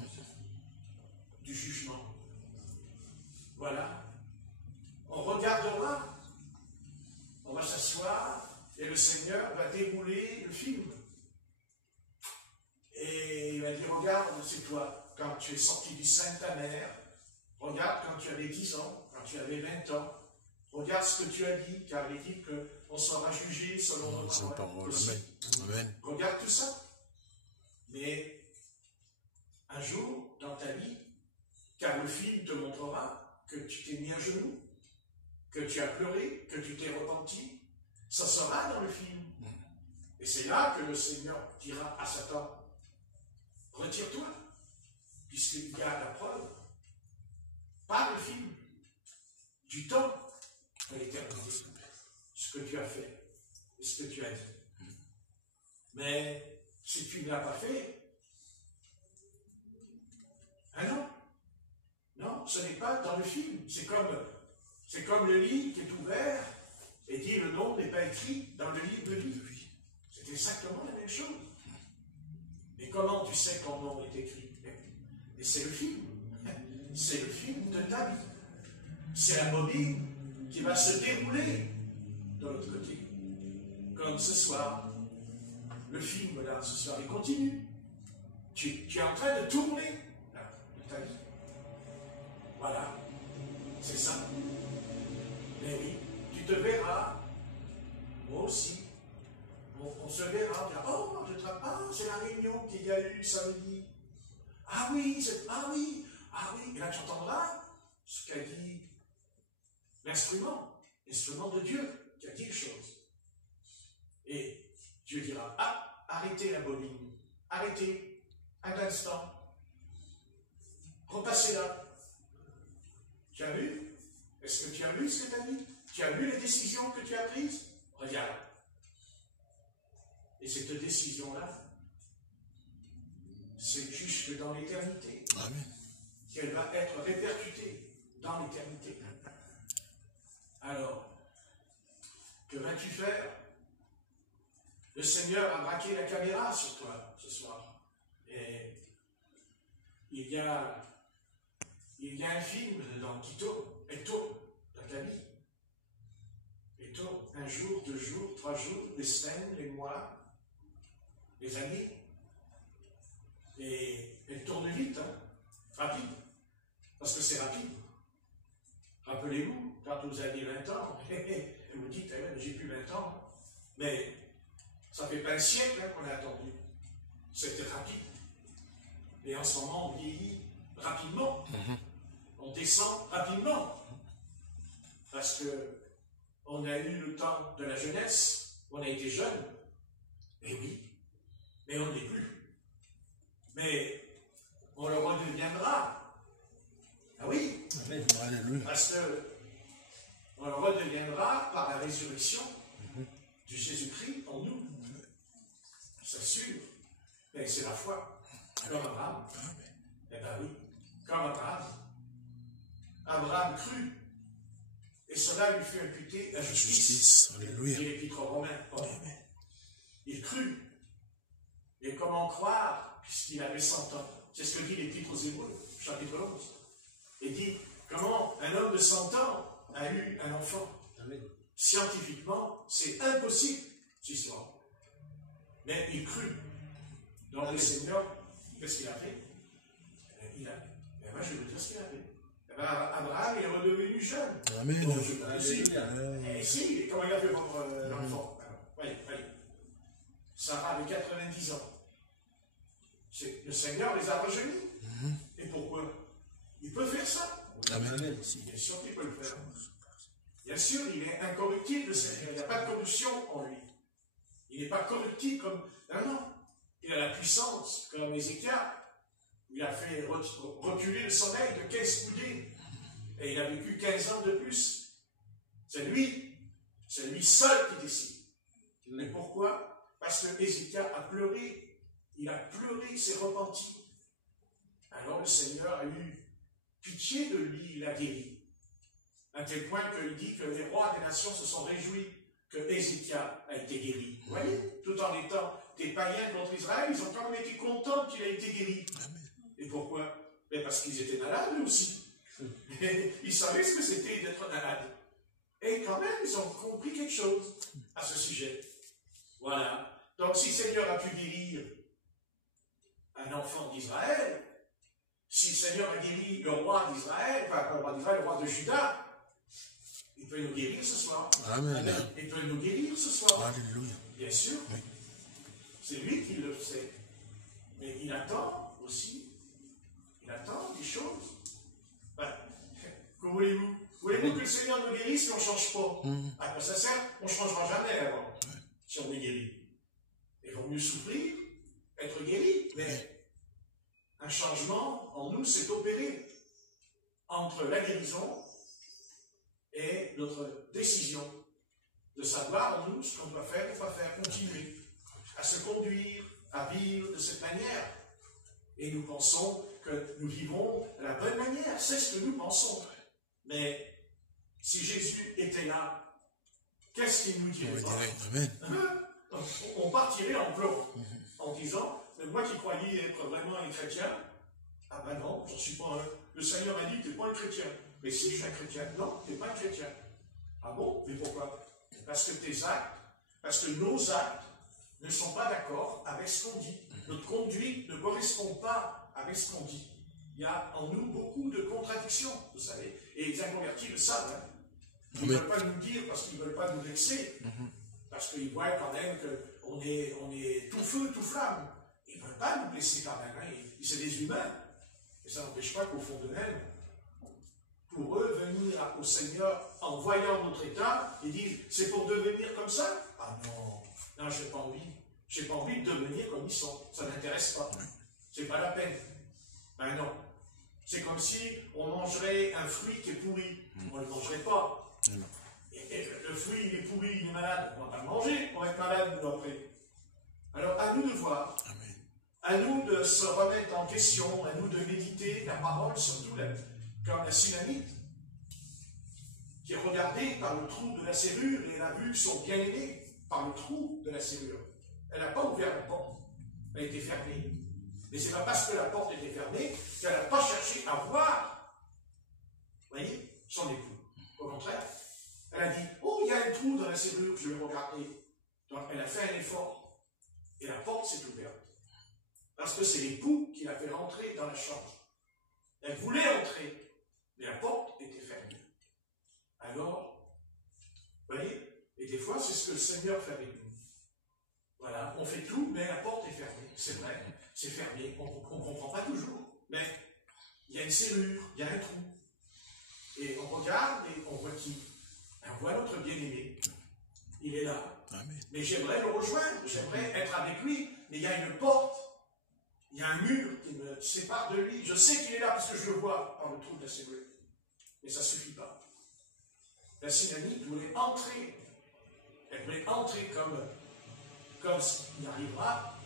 du jugement. Voilà. On regardera, on va s'asseoir et le Seigneur va dérouler le film. Et il va dire, regarde, c'est toi, quand tu es sorti du sein de ta mère, regarde quand tu avais 10 ans, quand tu avais 20 ans, regarde ce que tu as dit, car il dit qu'on sera jugé selon nos paroles. Amen. Amen. Regarde tout ça. Mais un jour, dans ta vie, car le film te montrera que tu t'es mis à genoux, que tu as pleuré, que tu t'es repenti, ça sera dans le film. Et c'est là que le Seigneur dira à Satan, retire-toi, puisqu'il y a la preuve, par le film, du temps de l'éternité, ce que tu as fait et ce que tu as dit. Mais si tu ne l'as pas fait, ah non, non, ce n'est pas dans le film. C'est comme le livre qui est ouvert et dit le nom n'est pas écrit dans le livre de vie. C'est exactement la même chose. Mais comment tu sais que ton nom est écrit? Et c'est le film. C'est le film de ta vie. C'est la bobine qui va se dérouler de l'autre côté. Comme ce soir. Le film, là, ce soir, il continue. Tu es en train de tourner là, de ta vie. Voilà. C'est ça. Mais oui, tu te verras. Moi aussi. On se verra, on dira, oh, c'est la réunion qu'il y a eu samedi. Ah oui, et là tu entendras ce qu'a dit l'instrument de Dieu, qui a dit les choses. Et Dieu dira, ah, arrêtez la bobine, arrêtez, un instant, repassez là. Tu as vu? Est-ce que tu as vu ce que tu as dit? Tu as vu les décisions que tu as prises? Regarde. Et cette décision-là, c'est jusque dans l'éternité qu'elle va être répercutée dans l'éternité. Alors, que vas-tu faire? Le Seigneur a braqué la caméra sur toi ce soir. Et il y a un film dedans qui tourne, et tourne dans ta vie. Et tourne 1 jour, 2 jours, 3 jours, les semaines, les mois, les années. Et elle tourne vite, hein, rapide, parce que c'est rapide. Rappelez-vous, quand vous aviez 20 ans, vous vous dites, eh, j'ai plus 20 ans, mais ça fait pas un siècle hein, qu'on a attendu. C'était rapide. Et en ce moment, on vieillit rapidement. On descend rapidement. Parce que on a eu le temps de la jeunesse, on a été jeune. Et oui, mais on n'est plus. Mais on le redeviendra. Ah oui, parce que on le redeviendra par la résurrection de Jésus-Christ en nous. C'est sûr. Mais c'est la foi. Comme Abraham. Eh bien oui, comme Abraham. Abraham crut. Et cela lui fut imputé à justice. Alléluia. Et l'épître aux Romains. Il crut. Et comment croire, puisqu'il avait 100 ans? C'est ce que dit l'Épître aux Hébreux, chapitre 11. Il dit, comment un homme de 100 ans a eu un enfant? Amen. Scientifiquement, c'est impossible, cette histoire. Mais il crut. Donc Amen. Le Seigneur, qu'est-ce qu'il a fait? Moi, je vais vous dire ce qu'il a fait. Abraham est redevenu jeune. Amen. Donc, si, comment il a fait pour l'enfant? Voyez. Sarah avait 90 ans. Le Seigneur les a rejeunis. Et pourquoi? Il peut faire ça. Amen. Bien sûr qu'il peut le faire. Bien sûr, il est incorruptible, le Seigneur. Il n'y a pas de corruption en lui. Il n'est pas corruptible comme... Non. Il a la puissance, comme Ézéchias. Il a fait reculer le soleil de 15 coudées. Et il a vécu 15 ans de plus. C'est lui seul qui décide. Mais pourquoi? Parce que Ézéchias a pleuré. Il a pleuré, il s'est repenti. Alors le Seigneur a eu pitié de lui, il l'a guéri. À tel point qu'il dit que les rois des nations se sont réjouis que Ézéchias a été guéri. Vous voyez? Tout en étant des païens contre Israël, ils ont quand même été contents qu'il ait été guéri. Amen. Et pourquoi? Mais parce qu'ils étaient malades eux aussi. Et ils savaient ce que c'était d'être malade. Et quand même, ils ont compris quelque chose à ce sujet. Voilà. Donc si le Seigneur a pu guérir un enfant d'Israël, si le Seigneur a guéri le roi d'Israël, enfin pas le roi d'Israël, le roi de Juda, il peut nous guérir ce soir. Amen. Il peut nous guérir ce soir. Alléluia. Bien sûr. Oui. C'est lui qui le sait. Mais il attend aussi. Il attend des choses. Ben, que voulez-vous? Voulez-vous que le Seigneur nous guérisse si on ne change pas? À quoi ça sert? On ne changera jamais avant, si on est guéri. Il vaut mieux souffrir, être guéri. Mais un changement en nous s'est opéré entre la guérison et notre décision de savoir en nous ce qu'on doit faire ou pas faire, continuer à se conduire, à vivre de cette manière. Et nous pensons que nous vivons de la bonne manière, c'est ce que nous pensons. Mais si Jésus était là, qu'est-ce qu'il nous dirait? Amen. On partirait en pleurant, en disant, moi qui croyais être vraiment un chrétien, ah ben non, je ne suis pas un. Le Seigneur a dit, tu n'es pas un chrétien. Mais si je suis un chrétien, non, tu n'es pas un chrétien. Ah bon? Mais pourquoi? Parce que tes actes, parce que nos actes ne sont pas d'accord avec ce qu'on dit. Notre conduite ne correspond pas avec ce qu'on dit. Il y a en nous beaucoup de contradictions, vous savez. Et les inconvertis le savent. Hein. Ils ne veulent pas nous dire parce qu'ils ne veulent pas nous vexer. Parce qu'ils voient quand même qu'on est tout feu, tout flamme. Ils ne veulent pas nous blesser quand même. Hein. C'est des humains. Et ça n'empêche pas qu'au fond d'eux-mêmes, pour eux, venir au Seigneur en voyant notre état, ils disent, c'est pour devenir comme ça? Ah non, non, je n'ai pas envie. Je n'ai pas envie de devenir comme ils sont. Ça ne m'intéresse pas. C'est pas la peine. Ben non. C'est comme si on mangerait un fruit qui est pourri. On ne le mangerait pas. Et le fruit, il est pourri, il est malade. On ne va pas le manger. On va être malade, nous, après. Alors, à nous de voir. Amen. À nous de se remettre en question. À nous de méditer la parole, surtout comme la Sunamite, qui est regardée par le trou de la serrure et elle a vu son bien-aimé par le trou de la serrure. Elle n'a pas ouvert la porte. Elle était fermée. Mais ce n'est pas parce que la porte était fermée qu'elle n'a pas cherché à voir, vous voyez, son époux. Au contraire, elle a dit, oh, il y a un trou dans la serrure, je vais regarder. Donc elle a fait un effort. Et la porte s'est ouverte. Parce que c'est l'époux qui l'a fait rentrer dans la chambre. Elle voulait entrer, mais la porte était fermée. Alors, vous voyez, et des fois, c'est ce que le Seigneur fait avec nous. Voilà, on fait tout, mais la porte est fermée. C'est vrai, c'est fermé, on ne comprend pas toujours. Mais il y a une serrure, il y a un trou. Et on regarde et on voit qui? On voit notre bien-aimé. Il est là. Amen. Mais j'aimerais le rejoindre, j'aimerais être avec lui, mais il y a une porte. Il y a un mur qui me sépare de lui. Je sais qu'il est là parce que je le vois par le trou de la serrure. Mais ça ne suffit pas. La Sunamite voulait entrer. Elle voulait entrer comme il arrivera.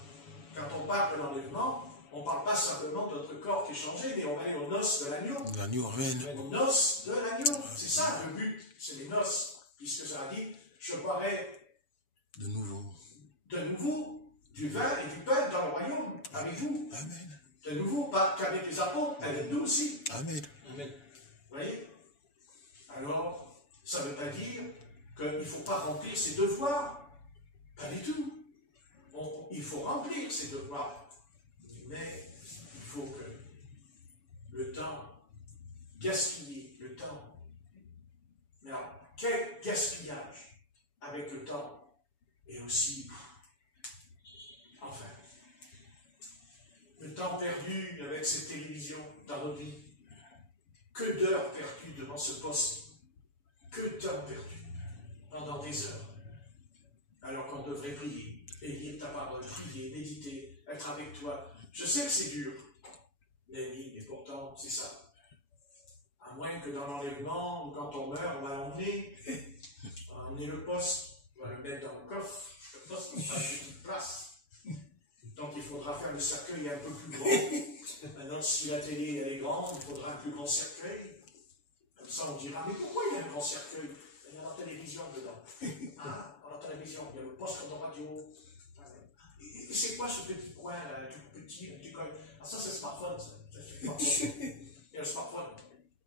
Quand on parle de l'enlèvement, on ne parle pas simplement de notre corps qui est changé, mais on va aller aux noces de l'agneau. L'agneau, amen. Aux noces de l'agneau. C'est ça le but. C'est les noces. Puisque ça a dit, je boirai De nouveau. du vin et du pain dans le royaume, avec vous. Amen. De nouveau, pas qu'avec les apôtres, avec nous aussi. Amen. Amen. Vous voyez? Alors, ça ne veut pas dire qu'il ne faut pas remplir ses devoirs. Pas du tout. Il faut remplir ses devoirs. Mais il faut que le temps, gaspiller le temps. Mais alors, quel gaspillage avec le temps? Et aussi, enfin, le temps perdu avec cette télévision dans notre vie. Que d'heures perdues devant ce poste. Que d'heures perdues pendant des heures. Alors qu'on devrait prier, et lire ta parole, prier, méditer, être avec toi. Je sais que c'est dur, mais oui, mais pourtant, c'est ça. À moins que dans l'enlèvement, ou quand on meurt, on va l'emmener, on va emmener le poste, on va le mettre dans le coffre, le poste n'a pas de petite place. Donc il faudra faire le cercueil un peu plus grand. Maintenant, si la télé elle est grande, il faudra un plus grand cercueil. Comme ça, on dira, mais pourquoi il y a un grand cercueil? Il y a la télévision dedans. Ah, dans la télévision, il y a le poste de radio. c'est quoi ce petit coin là, tout petit, un petit coin? Ah, ça, c'est le smartphone, ça. C'est le smartphone. Il y a le smartphone.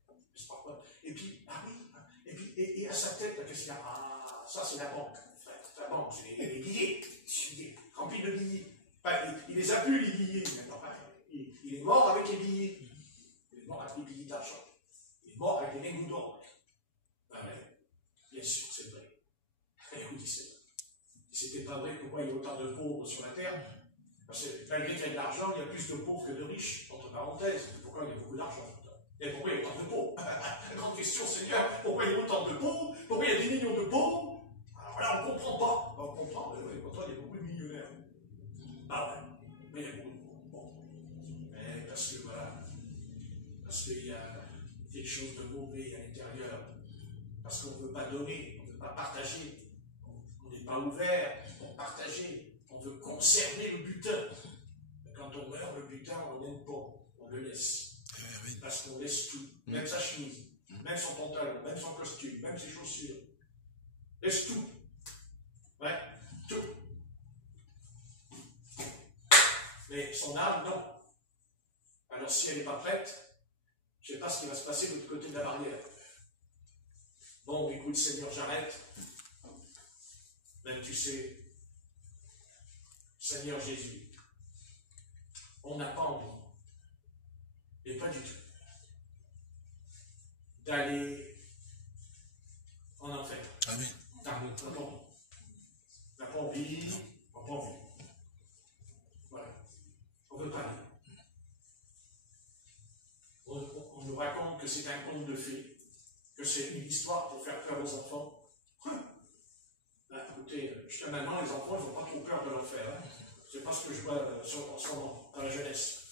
Le smartphone. Et puis, ah oui, et à sa tête, qu'est-ce qu'il y a? Ah, ça, c'est la banque. La banque, c'est les billets. Remplis de billets. Enfin, il les a plus, les billets, maintenant. Il est mort avec les billets. Il est mort avec les billets d'argent. Il est mort avec les lingots d'or. Ah ouais, bien sûr, c'est vrai. Eh oui, c'est vrai. Si c'était pas vrai, pourquoi il y a autant de pauvres sur la terre? Parce que malgré qu'il y a de l'argent, il y a plus de pauvres que de riches, entre parenthèses. Pourquoi il y a beaucoup d'argent? Et pourquoi il y a autant de pauvres? La grande question, Seigneur, pourquoi il y a autant de pauvres? Pourquoi il y a des millions de pauvres? Alors là, on ne comprend pas. On comprend, mais oui, pourtant il y a beaucoup de millionnaires. Ah ouais, mais il y a beaucoup de pauvres. Bon. Mais parce que voilà, parce qu'il y a quelque chose de mauvais à l'intérieur. Parce qu'on ne veut pas donner, on ne veut pas partager. On n'est pas ouvert pour partager. On veut conserver le butin. Mais quand on meurt, le butin, on n'aime pas. On le laisse. Parce qu'on laisse tout. Même sa chemise, même son pantalon, même son costume, même ses chaussures. Laisse tout. Ouais, tout. Mais son âme, non. Alors si elle n'est pas prête, je ne sais pas ce qui va se passer de l'autre côté de la barrière. Bon, écoute, Seigneur, j'arrête. Même tu sais, Seigneur Jésus, on n'a pas envie, et pas du tout, d'aller en enfer. Amen. On n'a pas envie. Voilà. On ne veut pas aller. On nous raconte que c'est un conte de fées, que c'est une histoire pour faire peur aux enfants. Écoutez, jusqu'à maintenant, les enfants, ils n'ont pas trop peur de l'enfer. Hein. C'est pas ce que je vois en ce moment, dans la jeunesse.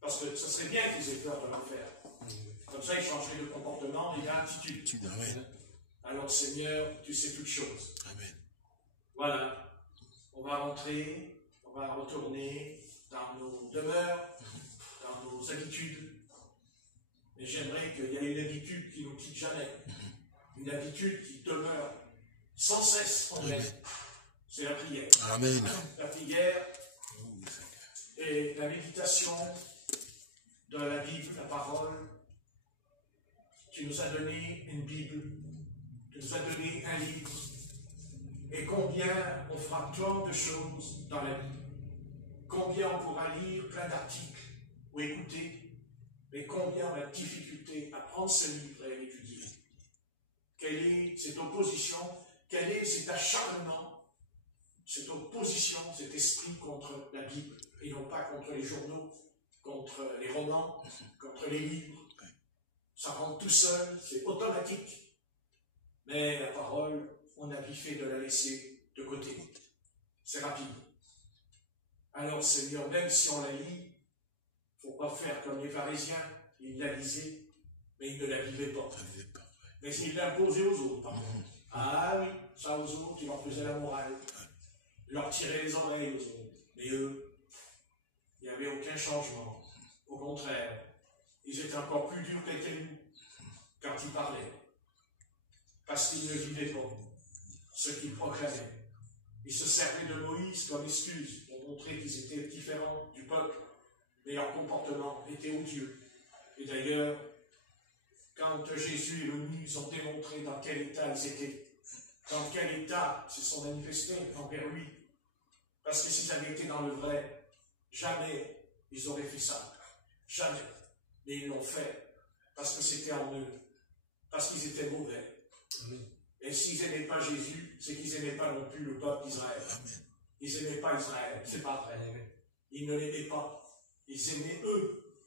Parce que ce serait bien qu'ils aient peur de l'enfer. Comme ça, ils changeraient de comportement et d'attitude. Alors, Seigneur, tu sais toutes choses. Amen. Voilà. On va rentrer, on va retourner dans nos demeures, dans nos habitudes. Mais j'aimerais qu'il y ait une habitude qui ne nous quitte jamais. Une habitude qui demeure sans cesse en elle. C'est la prière. Amen. La prière et la méditation de la Bible, la parole. Tu nous as donné une Bible, tu nous as donné un livre. Et combien on fera tant de choses dans la vie. Combien on pourra lire plein d'articles ou écouter. Mais combien on a de difficulté à prendre ce livre et à l'étudier. Quelle est cette opposition? Quel est cet acharnement, cette opposition, cet esprit contre la Bible, et non pas contre les journaux, contre les romans, contre les livres. Ça rentre tout seul, c'est automatique. Mais la parole, on a vite fait de la laisser de côté. C'est rapide. Alors Seigneur, même si on la lit, il ne faut pas faire comme les pharisiens, ils la lisaient, mais ils ne la vivaient pas. Mais ils l'imposaient aux autres, par contre. Ah oui, ça aux autres, ils leur faisaient la morale. Ils leur tiraient les oreilles aux autres. Mais eux, il n'y avait aucun changement. Au contraire, ils étaient encore plus durs qu'étaient nous quand ils parlaient. Parce qu'ils ne vivaient pas ce qu'ils proclamaient. Ils se servaient de Moïse comme excuse pour montrer qu'ils étaient différents du peuple, mais leur comportement était odieux. Et d'ailleurs, quand Jésus est venu, ils ont démontré dans quel état ils étaient. Dans quel état ils se sont manifestés envers lui. Parce que s'ils avaient été dans le vrai, jamais ils auraient fait ça. Jamais. Mais ils l'ont fait. Parce que c'était en eux. Parce qu'ils étaient mauvais. Amen. Et s'ils n'aimaient pas Jésus, c'est qu'ils n'aimaient pas non plus le peuple d'Israël. Ils n'aimaient pas Israël. C'est pas vrai. Ils ne l'aimaient pas. Ils aimaient eux.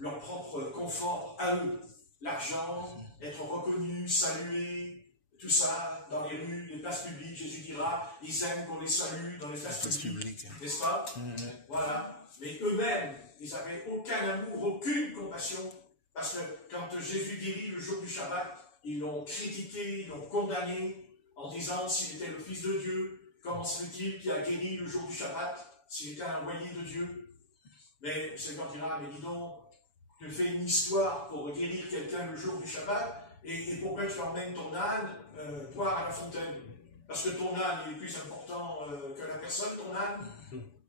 Leur propre confort à eux. L'argent, être reconnu, salué, tout ça, dans les rues, les places publiques, Jésus dira, ils aiment qu'on les salue dans les places publiques, n'est-ce pas? Voilà. Mais eux-mêmes, ils n'avaient aucun amour, aucune compassion, parce que quand Jésus guérit le jour du Shabbat, ils l'ont critiqué, ils l'ont condamné, en disant s'il était le Fils de Dieu, comment se fait-il qu'il a guéri le jour du Shabbat, s'il était un envoyé de Dieu? Mais le Seigneur dira, mais dis donc, tu fais une histoire pour guérir quelqu'un le jour du Shabbat, et pourquoi tu emmènes ton âne boire à la fontaine? Parce que ton âne, il est plus important que la personne, ton âne.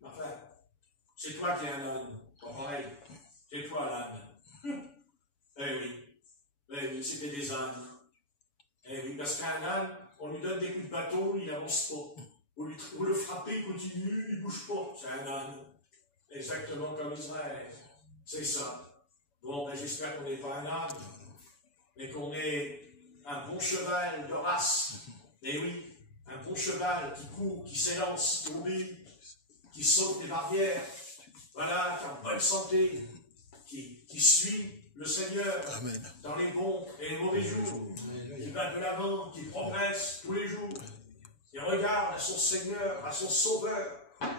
Enfin, c'est toi qui es un âne. Pas pareil. C'est toi l'âne. Eh oui, c'était des ânes. Eh oui, parce qu'un âne, on lui donne des coups de bâton, il n'avance pas. Vous le frappez, il continue, il ne bouge pas. C'est un âne. Exactement comme Israël. C'est ça. Bon, ben, j'espère qu'on n'est pas un âne, mais qu'on est un bon cheval de race. Eh oui, un bon cheval qui court, qui s'élance, qui obéit, qui saute des barrières, voilà, qui est en bonne santé, qui suit le Seigneur dans les bons et les mauvais jours, qui va de l'avant, qui progresse tous les jours, qui regarde à son Seigneur, à son Sauveur,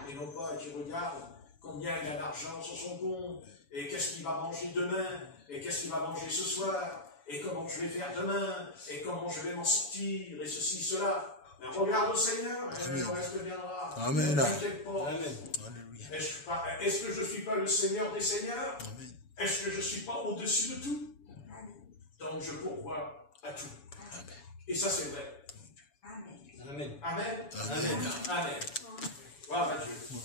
et non pas qui regarde combien il a d'argent sur son compte, et qu'est-ce qu'il va manger demain, et qu'est-ce qu'il va manger ce soir, et comment je vais faire demain, et comment je vais m'en sortir, et ceci, cela. Mais regarde au Seigneur, et le reste viendra. Amen. Ne t'inquiète pas. Amen. Est-ce que je ne suis pas le Seigneur des Seigneurs? Amen. Est-ce que je ne suis pas au-dessus de tout? Donc je pourvois à tout. Amen. Et ça, c'est vrai. Amen. Amen. Amen. Amen. Gloire à Dieu.